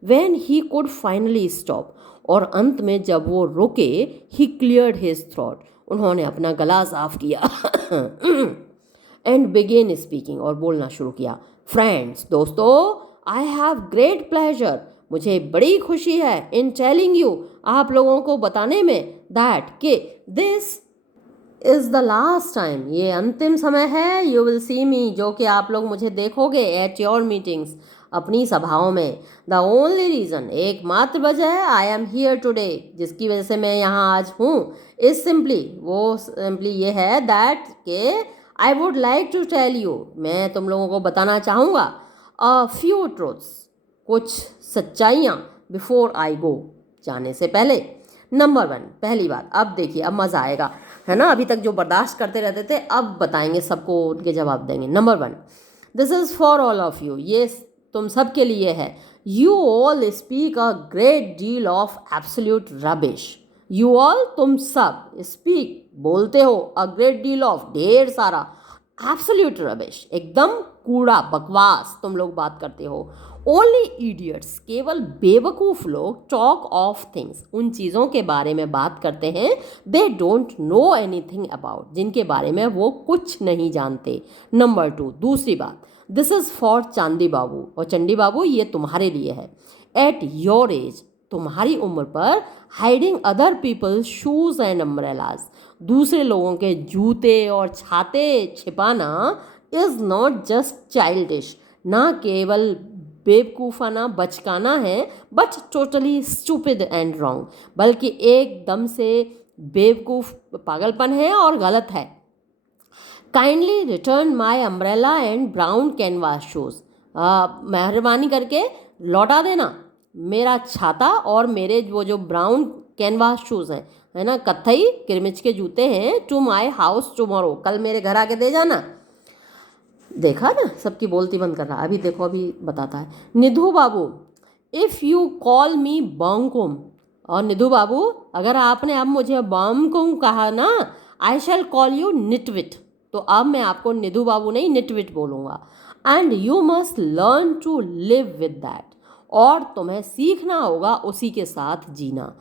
When he could finally stop, और अंत में जब वो रुके, ही क्लियर्ड हिज थ्रोट, उन्होंने अपना गला साफ किया एंड बिगेन स्पीकिंग, और बोलना शुरू किया। फ्रेंड्स, दोस्तों, आई हैव ग्रेट प्लेजर, मुझे बड़ी खुशी है, इन टेलिंग यू, आप लोगों को बताने में, दैट कि this is the last time, ये अंतिम समय है, यू विल सी मी, जो कि आप लोग मुझे देखोगे एट योर मीटिंग्स, अपनी सभाओं में। द ओनली रीज़न, एकमात्र वजह है, आई एम हियर टुडे, जिसकी वजह से मैं यहाँ आज हूँ, इज सिंपली, वो सिंपली ये है, दैट के I would like to tell you, मैं तुम लोगों को बताना चाहूँगा, अ फ्यू ट्रूथ्स, कुछ सच्चाइयाँ बिफोर आई गो, जाने से पहले। नंबर 1, पहली बात, अब देखिए अब मज़ा आएगा, है ना। अभी तक जो बर्दाश्त करते रहते थे अब बताएंगे, सबको उनके जवाब देंगे। Number 1, this is for all of you, ये तुम सब के लिए है। You all speak a great deal of absolute rubbish. You all, तुम सब, स्पीक, बोलते हो, अ ग्रेट डील ऑफ, ढेर सारा, एब्सोल्यूट रबिश, एकदम कूड़ा बकवास तुम लोग बात करते हो। ओनली इडियट्स, केवल बेवकूफ़ लोग, टॉक ऑफ थिंग्स, उन चीज़ों के बारे में बात करते हैं, they don't know anything about, जिनके बारे में वो कुछ नहीं जानते। नंबर 2, दूसरी बात, दिस इज़ फॉर चांदी बाबू, और चंडी बाबू ये तुम्हारे लिए है। एट योर एज, तुम्हारी उम्र पर, hiding other people shoes and umbrellas, दूसरे लोगों के जूते और छाते छिपाना, इज़ नॉट जस्ट चाइल्डिश, ना केवल बेवकूफ़ाना बचकाना है, but totally stupid and wrong, बल्कि एकदम से बेवकूफ़, पागलपन है और गलत है। Kindly return my umbrella and brown canvas shoes, मेहरबानी करके लौटा देना मेरा छाता और मेरे वो जो ब्राउन कैनवास शूज़ हैं, है ना, कत्थई किरमिच के जूते हैं, टू माई हाउस टुमारो, कल मेरे घर आके दे जाना। देखा ना, सबकी बोलती बंद कर रहा। अभी देखो, अभी बताता है। निधु बाबू, इफ़ यू कॉल मी बॉन्कुम, और निधु बाबू अगर आपने अब मुझे बॉन्कुम कहा ना, आई शैल कॉल यू निटविट, तो अब मैं आपको निधु बाबू नहीं निटविट बोलूँगा। And you must learn to live with that, और तुम्हें सीखना होगा उसी के साथ जीना।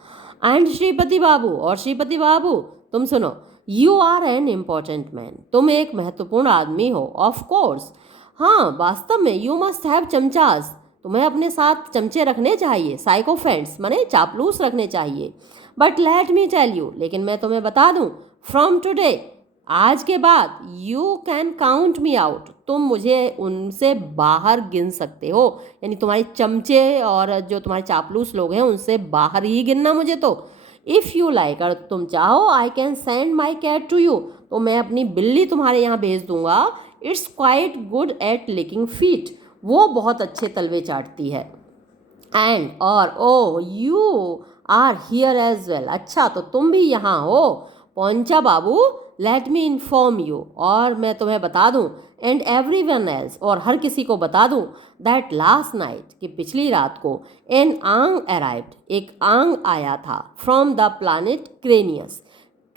एंड श्रीपति बाबू, और श्रीपति बाबू तुम सुनो, you are an important man, तुम एक महत्वपूर्ण आदमी हो, ऑफ कोर्स, हाँ वास्तव में। यू मस्ट हैव चमचाज, तुम्हें अपने साथ चमचे रखने चाहिए, साइकोफेंट्स माने चापलूस रखने चाहिए। But let me tell you, लेकिन मैं तुम्हें बता दूं, फ्रॉम टुडे, आज के बाद, you can count me out, तुम मुझे उनसे बाहर गिन सकते हो, यानी तुम्हारे चमचे और जो तुम्हारे चापलूस लोग हैं उनसे बाहर ही गिनना मुझे। तो इफ़ यू लाइक, अगर तुम चाहो, I can send my cat to you, तो मैं अपनी बिल्ली तुम्हारे यहाँ भेज दूंगा। It's quite good at licking feet, वो बहुत अच्छे तलवे चाटती है। एंड, और, oh you are here as well, अच्छा तो तुम भी यहाँ हो। पहुंचा Babu, let me inform you, और मैं तुम्हें बता दूं, एंड एवरी वन एल्स, और हर किसी को बता दूं, दैट लास्ट नाइट, कि पिछली रात को, एन आंग अराइव्ड, एक आंग आया था, फ्रॉम द प्लानिट क्रेनियस,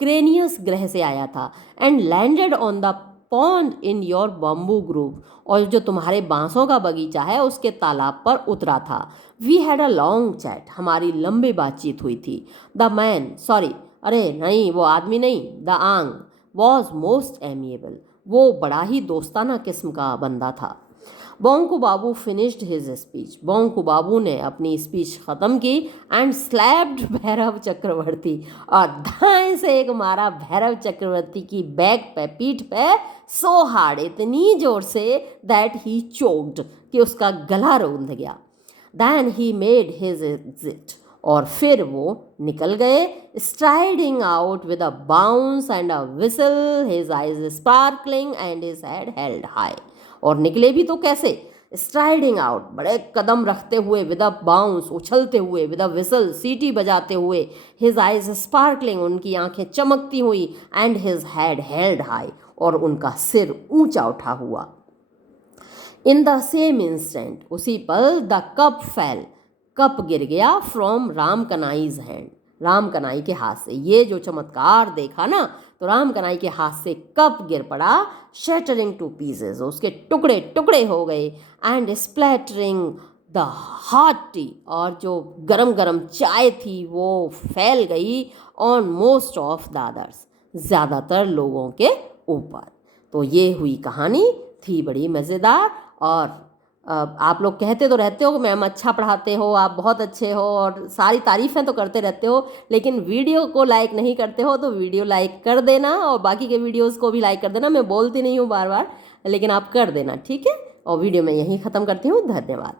क्रेनियस ग्रह से आया था, and landed on the pond in your bamboo groove, और जो तुम्हारे बांसों का बगीचा है उसके तालाब पर उतरा था। We had a long chat, हमारी लंबी बातचीत हुई थी। द मैन, सॉरी, अरे नहीं वो आदमी नहीं, द आंग वॉज मोस्ट एमिएबल, वो बड़ा ही दोस्ताना किस्म का बंदा था। बोंकू बाबू finished his speech, Bonku Babu ने अपनी स्पीच ख़त्म की, एंड स्लैप्ड भैरव चक्रवर्ती, और दाएं से एक मारा भैरव चक्रवर्ती की बैक पे, पीठ पे, सो हार्ड, इतनी जोर से, दैट ही चोक्ड, कि उसका गला रूंध गया। Then he made his exit, और फिर वो निकल गए, striding out with a bounce and a whistle, his eyes sparkling and his head held high, और निकले भी तो कैसे, स्ट्राइडिंग आउट, बड़े कदम रखते हुए, विद अ बाउंस, उछलते हुए, विद अ विसल, सीटी बजाते हुए, हिज आइज स्पार्कलिंग, उनकी आंखें चमकती हुई, and his head held high, और उनका सिर ऊंचा उठा हुआ। इन द सेम इंस्टेंट, उसी पल, द कप फेल, कप गिर गया, फ्रॉम राम कनाईज हैंड, राम कनाई के हाथ से। ये जो चमत्कार देखा ना, तो राम कनाई के हाथ से कप गिर पड़ा, शैटरिंग टू पीसेस, उसके टुकड़े टुकड़े हो गए, एंड स्प्लैटरिंग द हॉट टी, और जो गरम गरम चाय थी वो फैल गई, on most of the others, ज़्यादातर लोगों के ऊपर। तो ये हुई कहानी, थी बड़ी मज़ेदार। और आप लोग कहते तो रहते हो कि मैम अच्छा पढ़ाते हो, आप बहुत अच्छे हो, और सारी तारीफ़ें तो करते रहते हो, लेकिन वीडियो को लाइक नहीं करते हो, तो वीडियो लाइक कर देना, और बाकी के वीडियोस को भी लाइक कर देना। मैं बोलती नहीं हूँ बार बार, लेकिन आप कर देना, ठीक है। और वीडियो मैं यहीं ख़त्म करती हूँ, धन्यवाद।